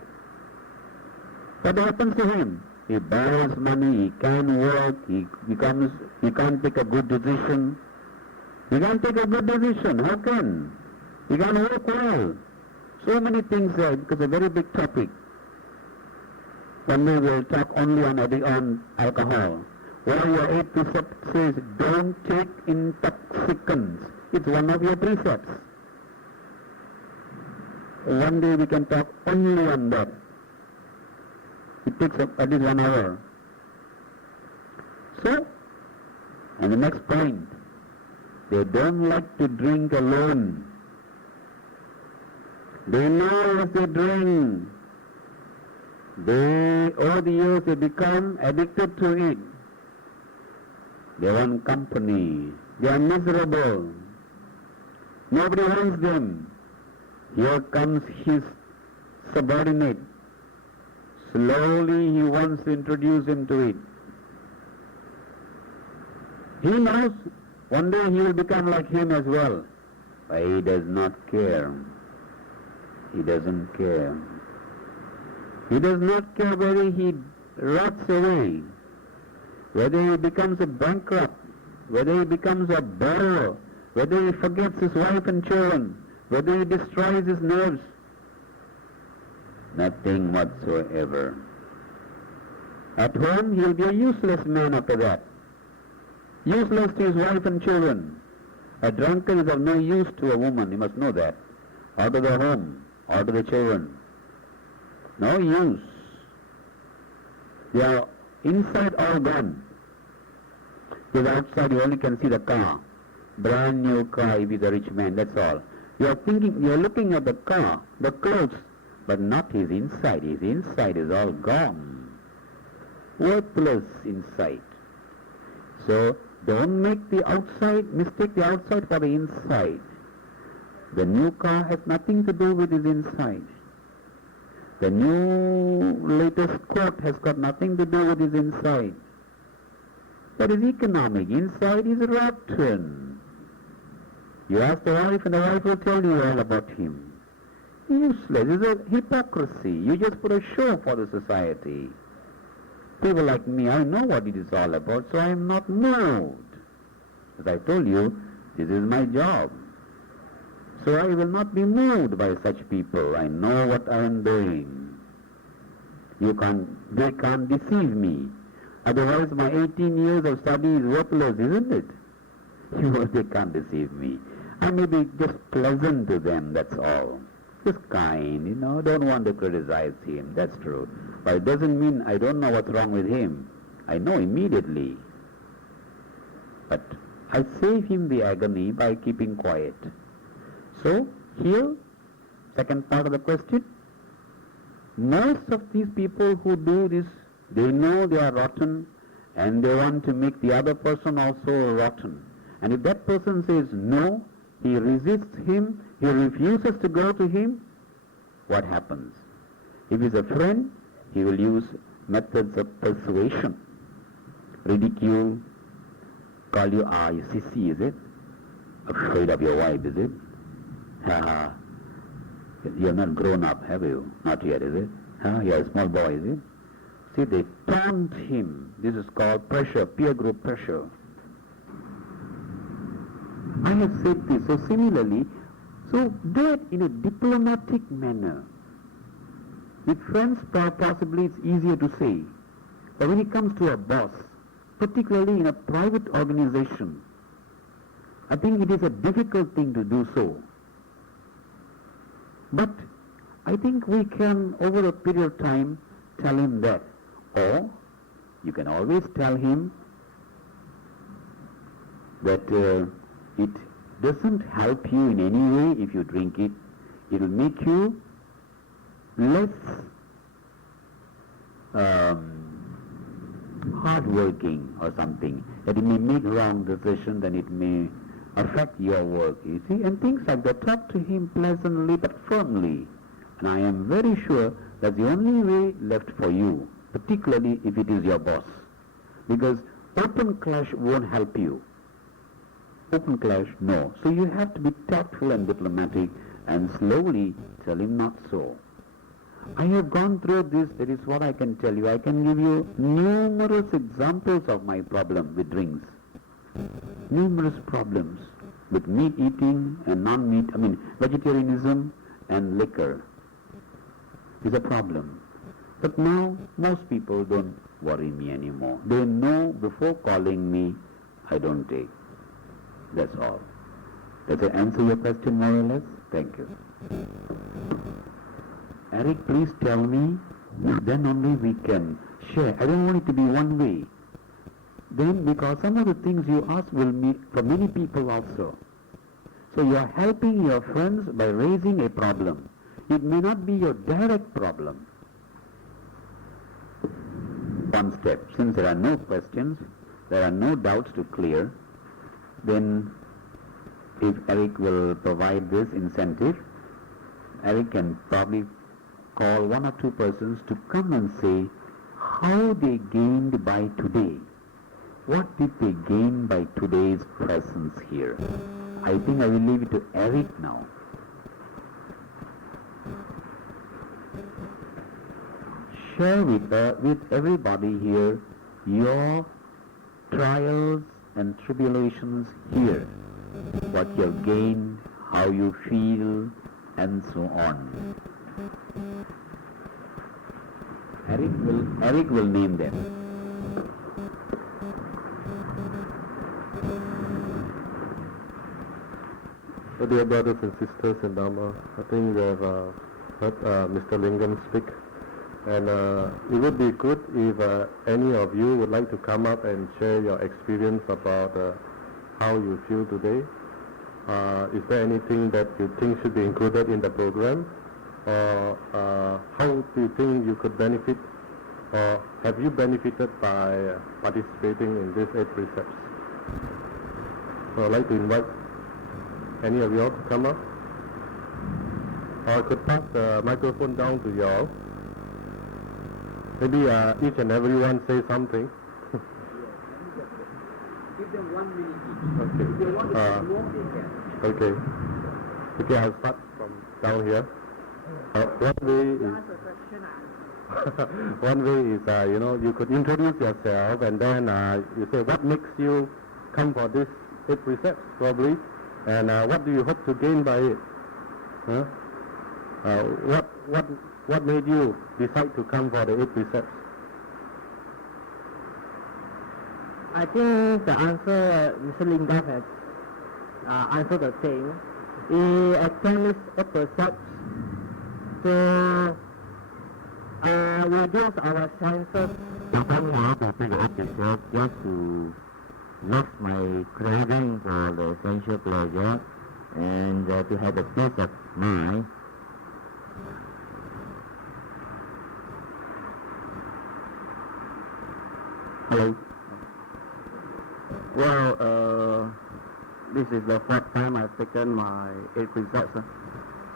What happens to him? He borrows money, he can't work, he can't take a good decision. He can't take a good decision, how can? He can't work well. So many things there, because it's a very big topic. One day we'll talk only on alcohol. One of your 8 precepts says, don't take intoxicants. It's one of your precepts. One day we can talk only on that. It takes at least 1 hour. So, and the next point, they don't like to drink alone. They know as they drink. Over the years, they become addicted to it. They want company. They are miserable. Nobody wants them. Here comes his subordinate. Slowly he wants to introduce him to it. He knows one day he will become like him as well. But he does not care. He doesn't care. He does not care whether he rots away, whether he becomes a bankrupt, whether he becomes a borrower, whether he forgets his wife and children, whether he destroys his nerves. Nothing whatsoever. At home, he will be a useless man after that. Useless to his wife and children. A drunkard is of no use to a woman, you must know that. Or to the home, or to the children. No use. They are inside all gone. Because outside you only can see the car. Brand new car if he's a rich man, that's all. You are looking at the car, the clothes, but not his inside. His inside is all gone. Worthless inside. So don't mistake the outside for the inside. The new car has nothing to do with his inside. The new latest coat has got nothing to do with his inside. That is economic. Inside is rotten. You ask the wife and the wife will tell you all about him. Useless. It's a hypocrisy. You just put a show for the society. People like me, I know what it is all about, so I am not moved. As I told you, this is my job. So I will not be moved by such people. I know what I am doing. They can't deceive me. Otherwise my 18 years of study is worthless, isn't it? They can't deceive me. I may be just pleasant to them, that's all. Just kind, don't want to criticize him, that's true. But it doesn't mean I don't know what's wrong with him. I know immediately. But I save him the agony by keeping quiet. So, here, second part of the question, most of these people who do this, they know they are rotten and they want to make the other person also rotten. And if that person says no, he resists him, he refuses to go to him, what happens? If he's a friend, he will use methods of persuasion, ridicule, call you, you sissy, is it? Afraid of your wife, is it? You have not grown up, have you? Not yet, is it? You are a small boy, is it? See, they taunt him. This is called pressure, peer group pressure. I have said this, so similarly, so do it in a diplomatic manner. With friends, possibly it's easier to say. But when it comes to a boss, particularly in a private organization, I think it is a difficult thing to do so. But I think we can, over a period of time, tell him that. Or you can always tell him that it doesn't help you in any way if you drink it. It will make you less hard-working or something. That it may make wrong decisions and it may affect your work, you see, and things like that. Talk to him pleasantly but firmly. And I am very sure that's the only way left for you, particularly if it is your boss. Because open clash won't help you. Open clash, no. So you have to be tactful and diplomatic and slowly tell him not so. I have gone through this, that is what I can tell you. I can give you numerous examples of my problem with drinks. Numerous problems with meat eating and non-meat, vegetarianism and liquor is a problem. But now most people don't worry me anymore. They know before calling me, I don't take. That's all. Does that answer your question more or less? Thank you. Eric, please tell me, then only we can share. I don't want it to be one way. Then, because some of the things you ask will be for many people also. So you are helping your friends by raising a problem. It may not be your direct problem. One step. Since there are no questions, there are no doubts to clear, then if Eric will provide this incentive, Eric can probably call one or two persons to come and say how they gained by today. What did they gain by today's presence here? I think I will leave it to Eric now. Share with everybody here your trials and tribulations here, what you have gained, how you feel, and so on. Eric will name them. So dear brothers and sisters in Dharma, I think we have heard Mr. Lingam speak, and it would be good if any of you would like to come up and share your experience about how you feel today. Is there anything that you think should be included in the program? Or how do you think you could benefit, or have you benefited by participating in these 8 precepts? So I'd like to invite any of you all to come up. Or I could pass the microphone down to you all. Maybe each and everyone say something. Give them 1 minute each. Okay. If they want to say more, they can. Okay. Okay, I'll start from down here. One way is one way is you could introduce yourself, and then you say what makes you come for this 8 precepts probably, and what do you hope to gain by it? What made you decide to come for the 8 precepts? I think the answer Mr. Lingam has answered the same. He established 8 percepts. So we use our senses to come here to take the 8 precepts just to lose my craving for the sensual pleasure and to have a peace of mind. Hello. Well, this is the 4th time I've taken my 8 precepts.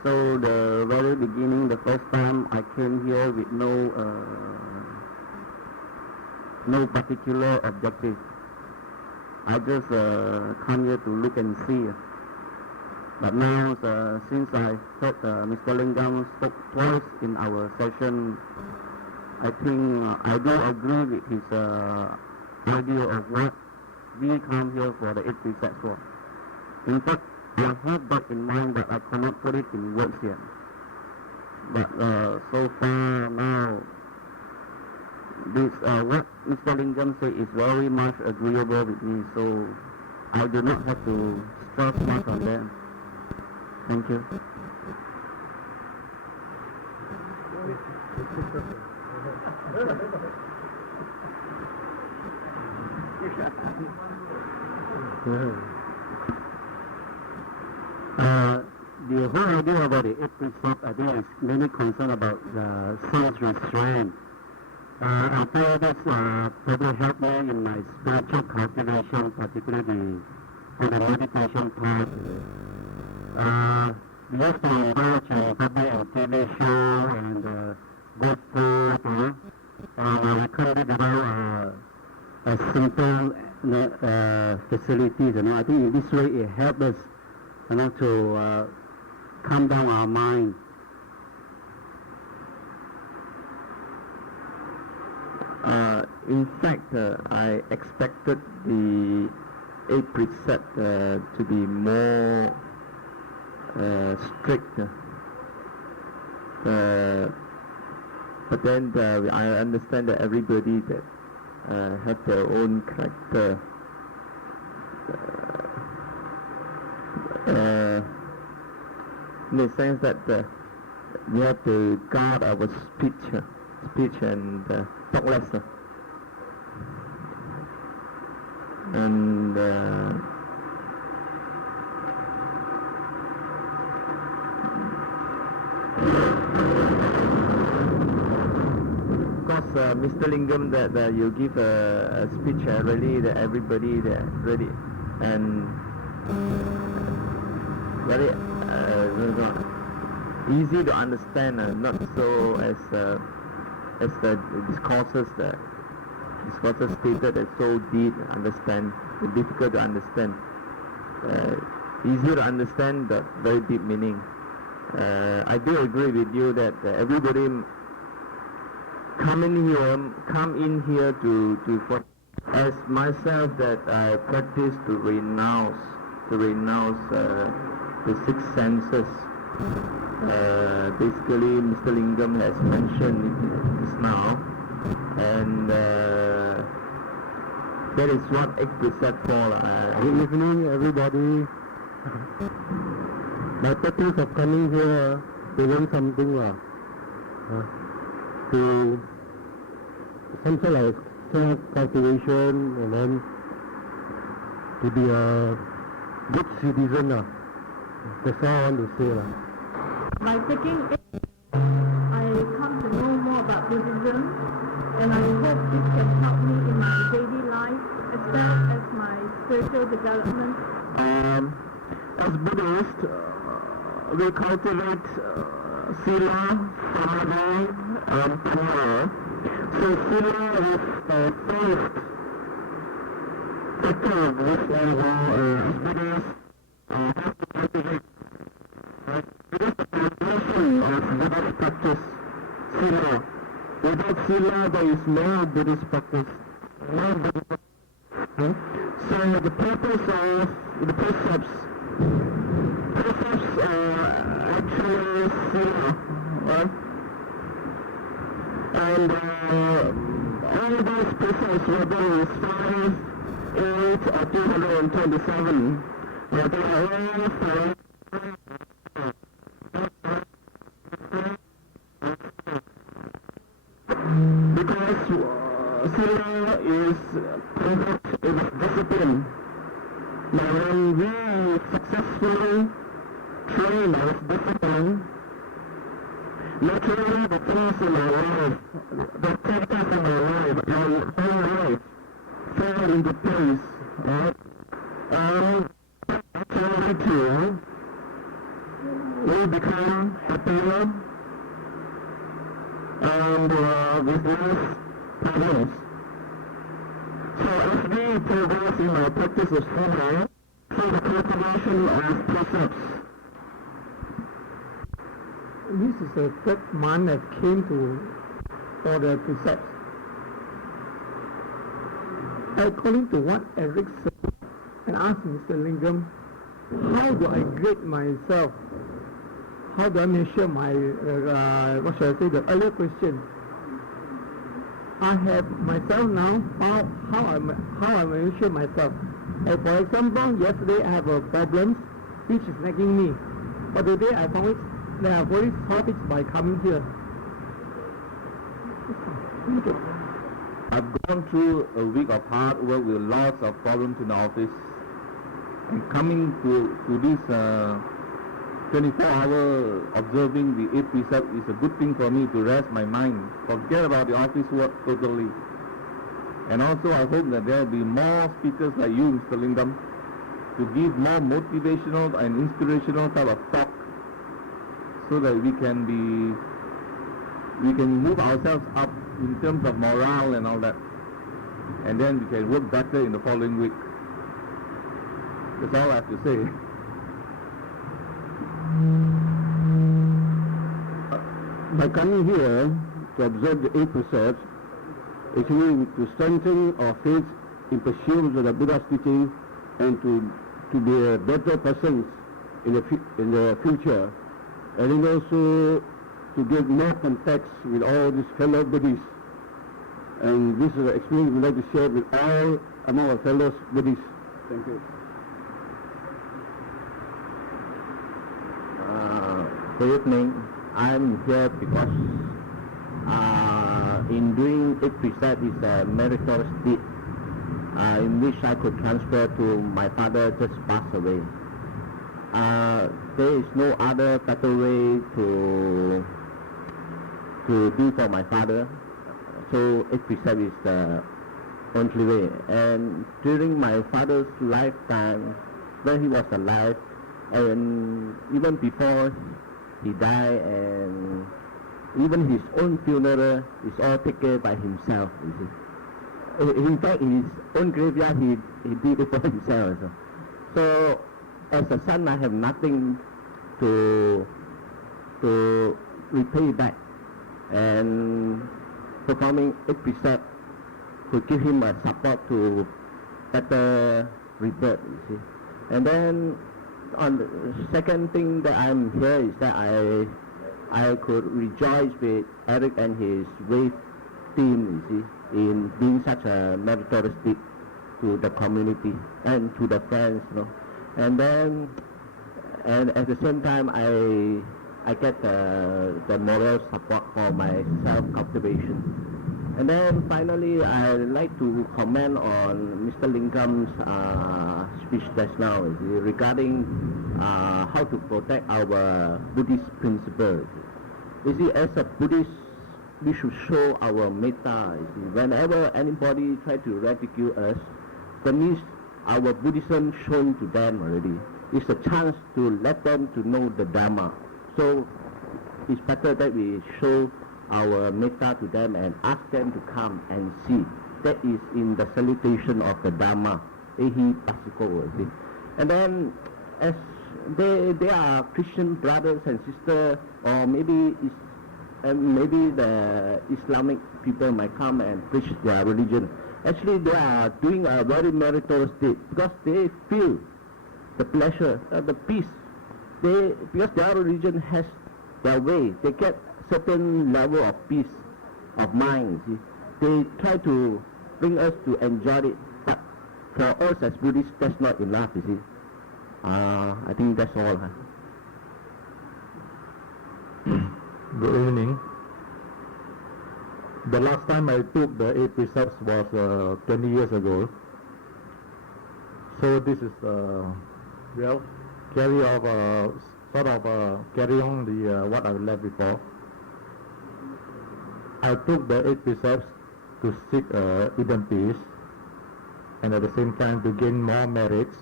So the very beginning, the first time I came here with no particular objective. I just come here to look and see. But now, since I heard Mr. Lingam spoke twice in our session, I think I do agree with his idea of what we come here for the 8 precepts for. In fact, I have that in mind, but I cannot put it in words yet. But so far now, this what Mr. Lingam said is very much agreeable with me, so I do not have to stress much on them. Thank you. The whole idea about the 8 precepts, I think, is mainly concerned about self-restraint. I think that's probably helped me in my spiritual cultivation, particularly on the meditation part. We used to engage in probably a TV show and good food, and we couldn't without simple facilities. I think in this way it helps us to calm down our mind. In fact, I expected the 8 precepts to be more strict. But then I understand that everybody that have their own character. In the sense that we have to guard our speech and talk less. And Mr. Lingam, that you give a speech really that everybody that really and very easy to understand, not so as the discourses stated as so deep, difficult to understand. Easy to understand, but very deep meaning. I do agree with you that everybody come in here to as myself, that I practice to renounce the six senses. Basically, Mr. Lingam has mentioned it just now, and that is what 8 precepts for. Good evening, everybody. My purpose of coming here to learn something, to something like self-cultivation, and then to be a good citizen. That's all I want to say. By taking it, I come to know more about Buddhism, and I hope this can help me in my daily life as well as my spiritual development. As Buddhists, we cultivate sila, samadhi, and prayer. So sila is the first factor of this level. As Buddhists, have to cultivate. It is the foundation of Buddhist practice, sila. Without sila, there is no Buddhist practice. No Buddhist practice. So the purpose of the precepts are actually sila, right? And all those precepts, whether it's 5, 8, or 227, they are all found. Because sila is conduct, it is discipline. Now when we successfully train our discipline, naturally the things in our life, the factors in our life, our whole life, fall into place, right? And naturally too, we become happier and with less problems. So as we progress in our practice of sila, through the cultivation of precepts. This is the third month that came for the precepts. According to what Eric said, and asked Mr. Lingam, how do I grade myself? How do I measure my, what shall I say, the earlier question? I have myself now, how I measure myself. For example, yesterday I have a problem which is nagging me. But today I found it, that I've already solved it by coming here. I've gone through a week of hard work with lots of problems in the office. And coming to this 24-hour observing the 8 precepts is a good thing for me to rest my mind, forget about the office work totally. And also I hope that there will be more speakers like you, Mr. Lingam, to give more motivational and inspirational type of talk, so that we can move ourselves up in terms of morale and all that. And then we can work better in the following week. That's all I have to say. By coming here to observe the 8 precepts, actually to strengthen our faith in pursuit of the Buddha's teaching and to be a better person in the future, and then also to get more context with all these fellow Buddhists. And this is an experience we'd like to share with all among our fellow Buddhists. Thank you. Good evening. I'm here because in doing 8 precepts is a meritorious deed in which I could transfer to my father just passed away. There is no other better way to do for my father. So 8 precepts is the only way. And during my father's lifetime, when he was alive, and even before he died, and even his own funeral is all taken care by himself, you see. In fact, his own graveyard he did it for himself. So as a son, I have nothing to repay back. And performing 8 precepts to give him a support to better rebirth, you see. And then on the second thing that I'm here is that I could rejoice with Eric and his W.A.V.E team, you see, in being such a meritorious deed to the community and to the friends, you know. And then, and at the same time, I get the moral support for my self-cultivation. And then finally, I'd like to comment on Mr. Lingam's speech just now regarding how to protect our Buddhist principles. You see, as a Buddhist, we should show our metta. Whenever anybody tries to ridicule us, that means our Buddhism shown to them already. It's a chance to let them to know the Dharma. So it's better that we show our metta to them and ask them to come and see. That is in the salutation of the Dharma. Ehi pasiko. And then as they are Christian brothers and sisters, or maybe the Islamic people might come and preach their religion. Actually, they are doing a very meritorious deed because they feel the pleasure, the peace. Because their religion has their way. They get certain level of peace of mind. See? They try to bring us to enjoy it, but for us as Buddhists, that's not enough. You see, I think that's all. Good evening. The last time I took the 8 precepts was 20 years ago. So this is carry on the what I left before. I took the 8 precepts to seek inner peace, and at the same time to gain more merits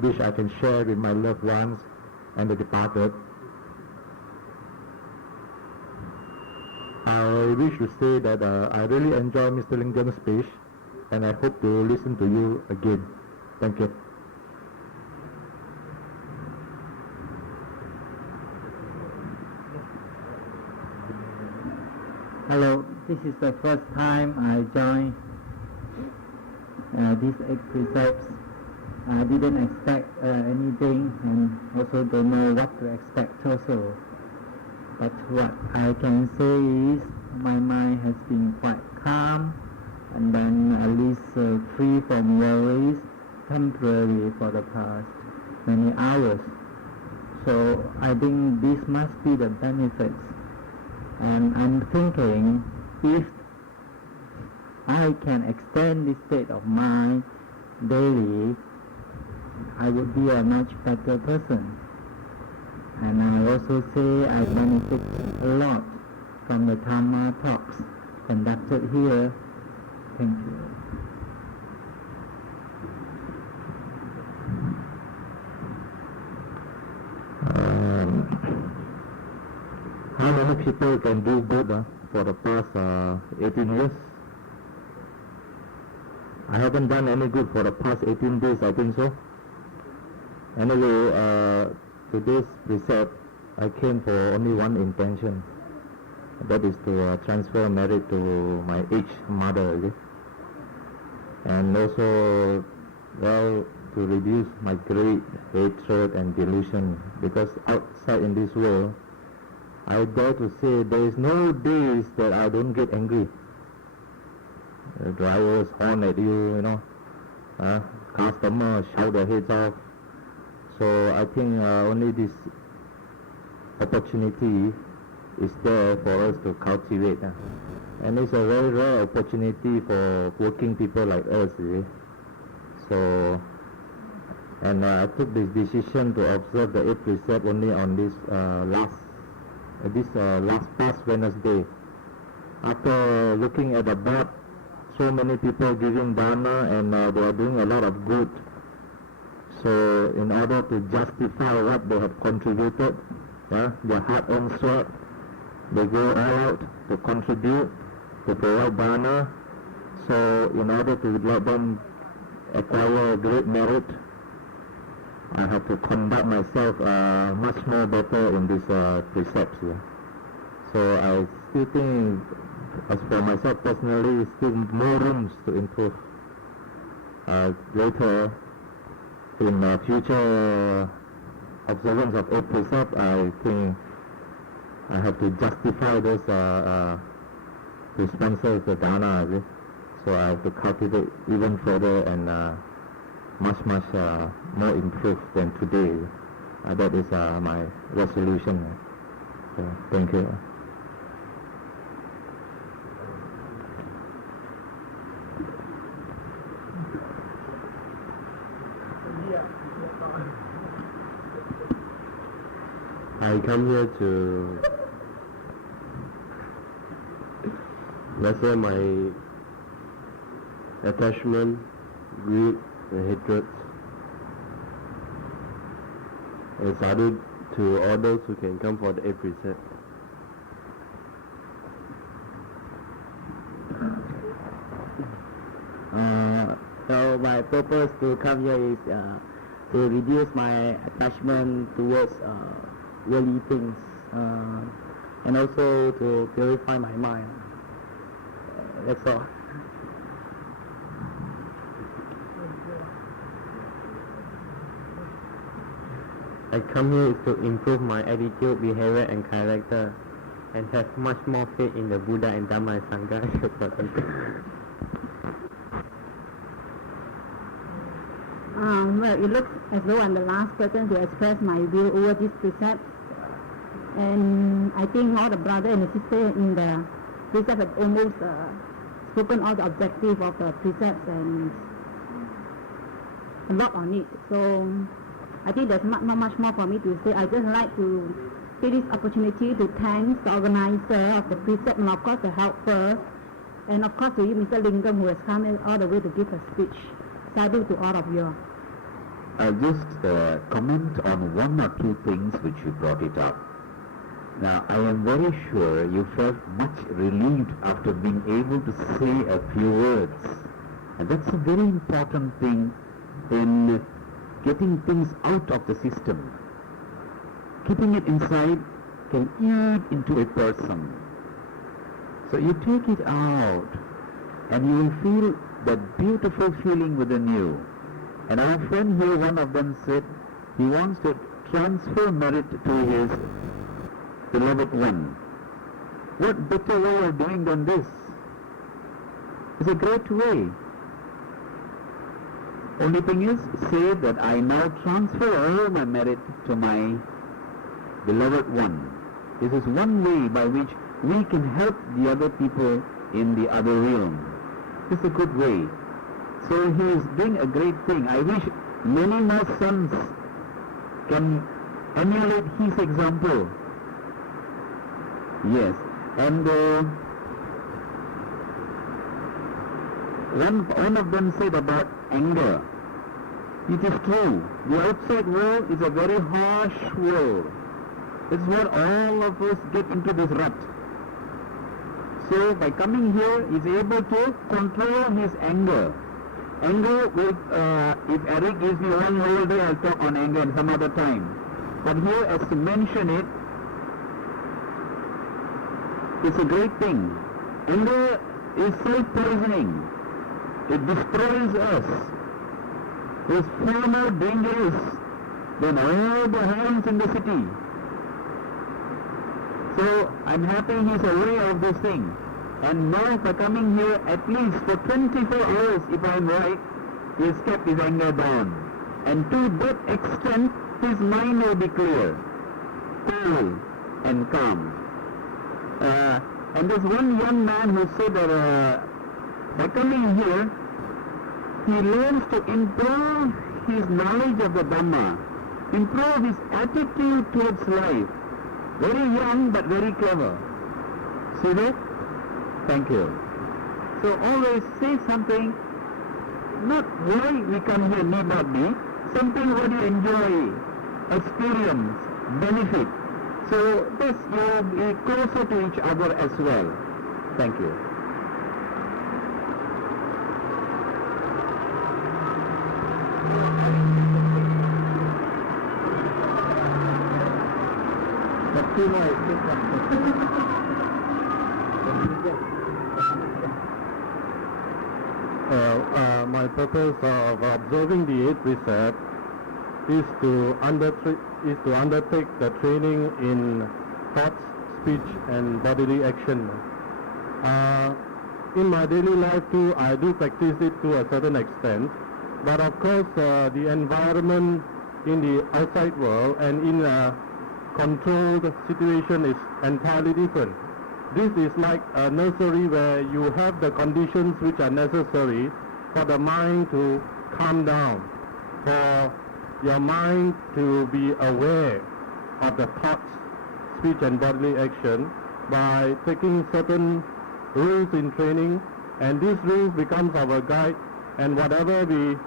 which I can share with my loved ones and the departed. I wish to say that I really enjoy Mr. Lingam's speech, and I hope to listen to you again. Thank you. Hello, this is the first time I joined these 8 precepts. I didn't expect anything, and also don't know what to expect also. But what I can say is my mind has been quite calm, and then at least free from worries temporarily for the past many hours. So I think this must be the benefits. And I'm thinking if I can extend this state of mind daily, I would be a much better person. And I also say I benefit a lot from the Dhamma talks conducted here. Thank you. How many people can do good for the past 18 years? I haven't done any good for the past 18 days, I think so. Anyway, today's precept, I came for only one intention. That is to transfer merit to my aged mother. Okay? And also, well, to reduce my great hatred and delusion. Because outside in this world, I dare to say there is no days that I don't get angry. The drivers horn at you, you know. Customers shout their heads off. So I think only this opportunity is there for us to cultivate. And it's a very rare opportunity for working people like us. So, and I took this decision to observe the 8 precepts only on this last this past Wednesday. After looking at the board, so many people giving dana and they are doing a lot of good. So in order to justify what they have contributed, their hard-earned sweat, they go all out to contribute, to provide dana. So in order to let them acquire great merit, I have to conduct myself much more better in these precepts. So I still think, as for myself personally, still more rooms to improve. Later, in future observance of 8 precepts, I think I have to justify those to sponsor the dana. So I have to cultivate even further and much more improved than today. That is my resolution. So, thank you. I come here to lessen my attachment, greed, and hatred, and sadhu to all those who can come for the 8 precepts. So my purpose to come here is to reduce my attachment towards worldly things, and also to purify my mind. That's all. I come here is to improve my attitude, behavior, and character, and have much more faith in the Buddha and Dhamma and Sangha. Well, it looks as though I'm the last person to express my view over these precepts. And I think all the brother and the sister in the precepts have almost spoken all the objective of the precepts and a lot on it. So I think there's not much more for me to say. I just like to take this opportunity to thank the organizer of the precept and of course the helper. And of course to you, Mr. Lingam, who has come all the way to give a speech. Sadhu to all of you. I'll just comment on one or two things which you brought it up. Now, I am very sure you felt much relieved after being able to say a few words. And that's a very important thing in getting things out of the system. Keeping it inside can eat into a person. So you take it out and you will feel that beautiful feeling within you. And our friend here, one of them said, he wants to transfer merit to his beloved one. What better way of doing than this? It's a great way. Only thing is, say that I now transfer all my merit to my beloved one. This is one way by which we can help the other people in the other realm. This is a good way. So he is doing a great thing. I wish many more sons can emulate his example. Yes, and one of them said about anger. It is true. The outside world is a very harsh world. It's what all of us get into this rut. So by coming here, he is able to control his anger. Anger will, if Eric gives me one whole day, I'll talk on anger and some other time. But here, as to mention it, it's a great thing. Anger is self-poisoning. It destroys us. It's far more dangerous than all the homes in the city. So I'm happy he's aware of this thing. And now for coming here, at least for 24 hours, if I'm right, he has kept his anger down. And to that extent, his mind will be clear, cool and calm. And there's one young man who said that by coming here, he learns to improve his knowledge of the Dhamma, improve his attitude towards life. Very young but very clever. See that? Thank you. So always say something, not why we come here need not be, something what you enjoy, experience, benefit. So this you'll be closer to each other as well. Thank you. My purpose of observing the 8th precept is to undertake the training in thoughts, speech and bodily action. In my daily life too, I do practice it to a certain extent, but of course the environment in the outside world and in a controlled situation is entirely different. This is like a nursery where you have the conditions which are necessary for the mind to calm down, for your mind to be aware of the thoughts, speech and bodily action by taking certain rules in training, and these rules becomes our guide, and whatever we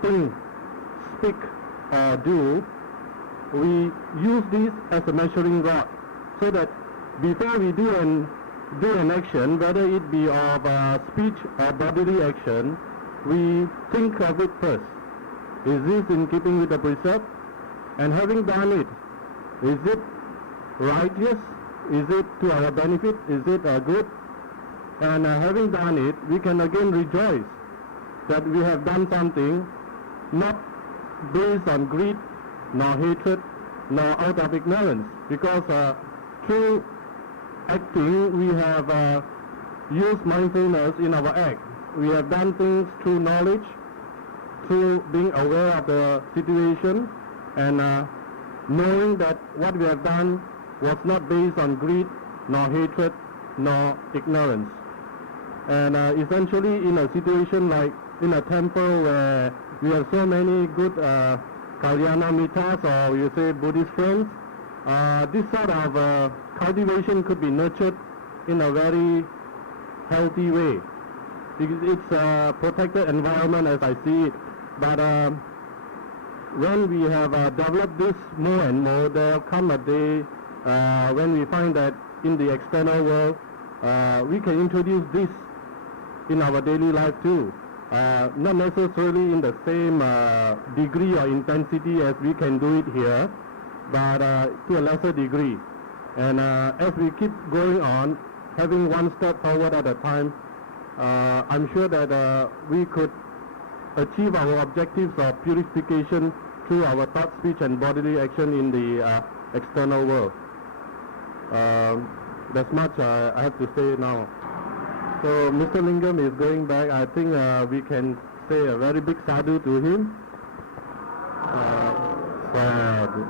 think, speak or do, we use this as a measuring rod, so that before we do an action, whether it be of speech or bodily action, we think of it first. Is this in keeping with the precept? And having done it, is it righteous? Is it to our benefit? Is it good? And having done it, we can again rejoice that we have done something not based on greed, nor hatred, nor out of ignorance. Because through acting, we have used mindfulness in our act. We have done things through knowledge, through being aware of the situation, and knowing that what we have done was not based on greed, nor hatred, nor ignorance. And essentially in a situation like in a temple where we have so many good Kalyana Mitas, or you say Buddhist friends, this sort of cultivation could be nurtured in a very healthy way. It's a protected environment as I see it, but when we have developed this more and more, there will come a day when we find that in the external world we can introduce this in our daily life too. Not necessarily in the same degree or intensity as we can do it here, but to a lesser degree. And as we keep going on, having one step forward at a time, I'm sure that we could achieve our objectives of purification through our thought, speech and bodily action in the external world. That's much I have to say now. So Mr. Lingam is going back. I think we can say a very big sadhu to him. Sadhu.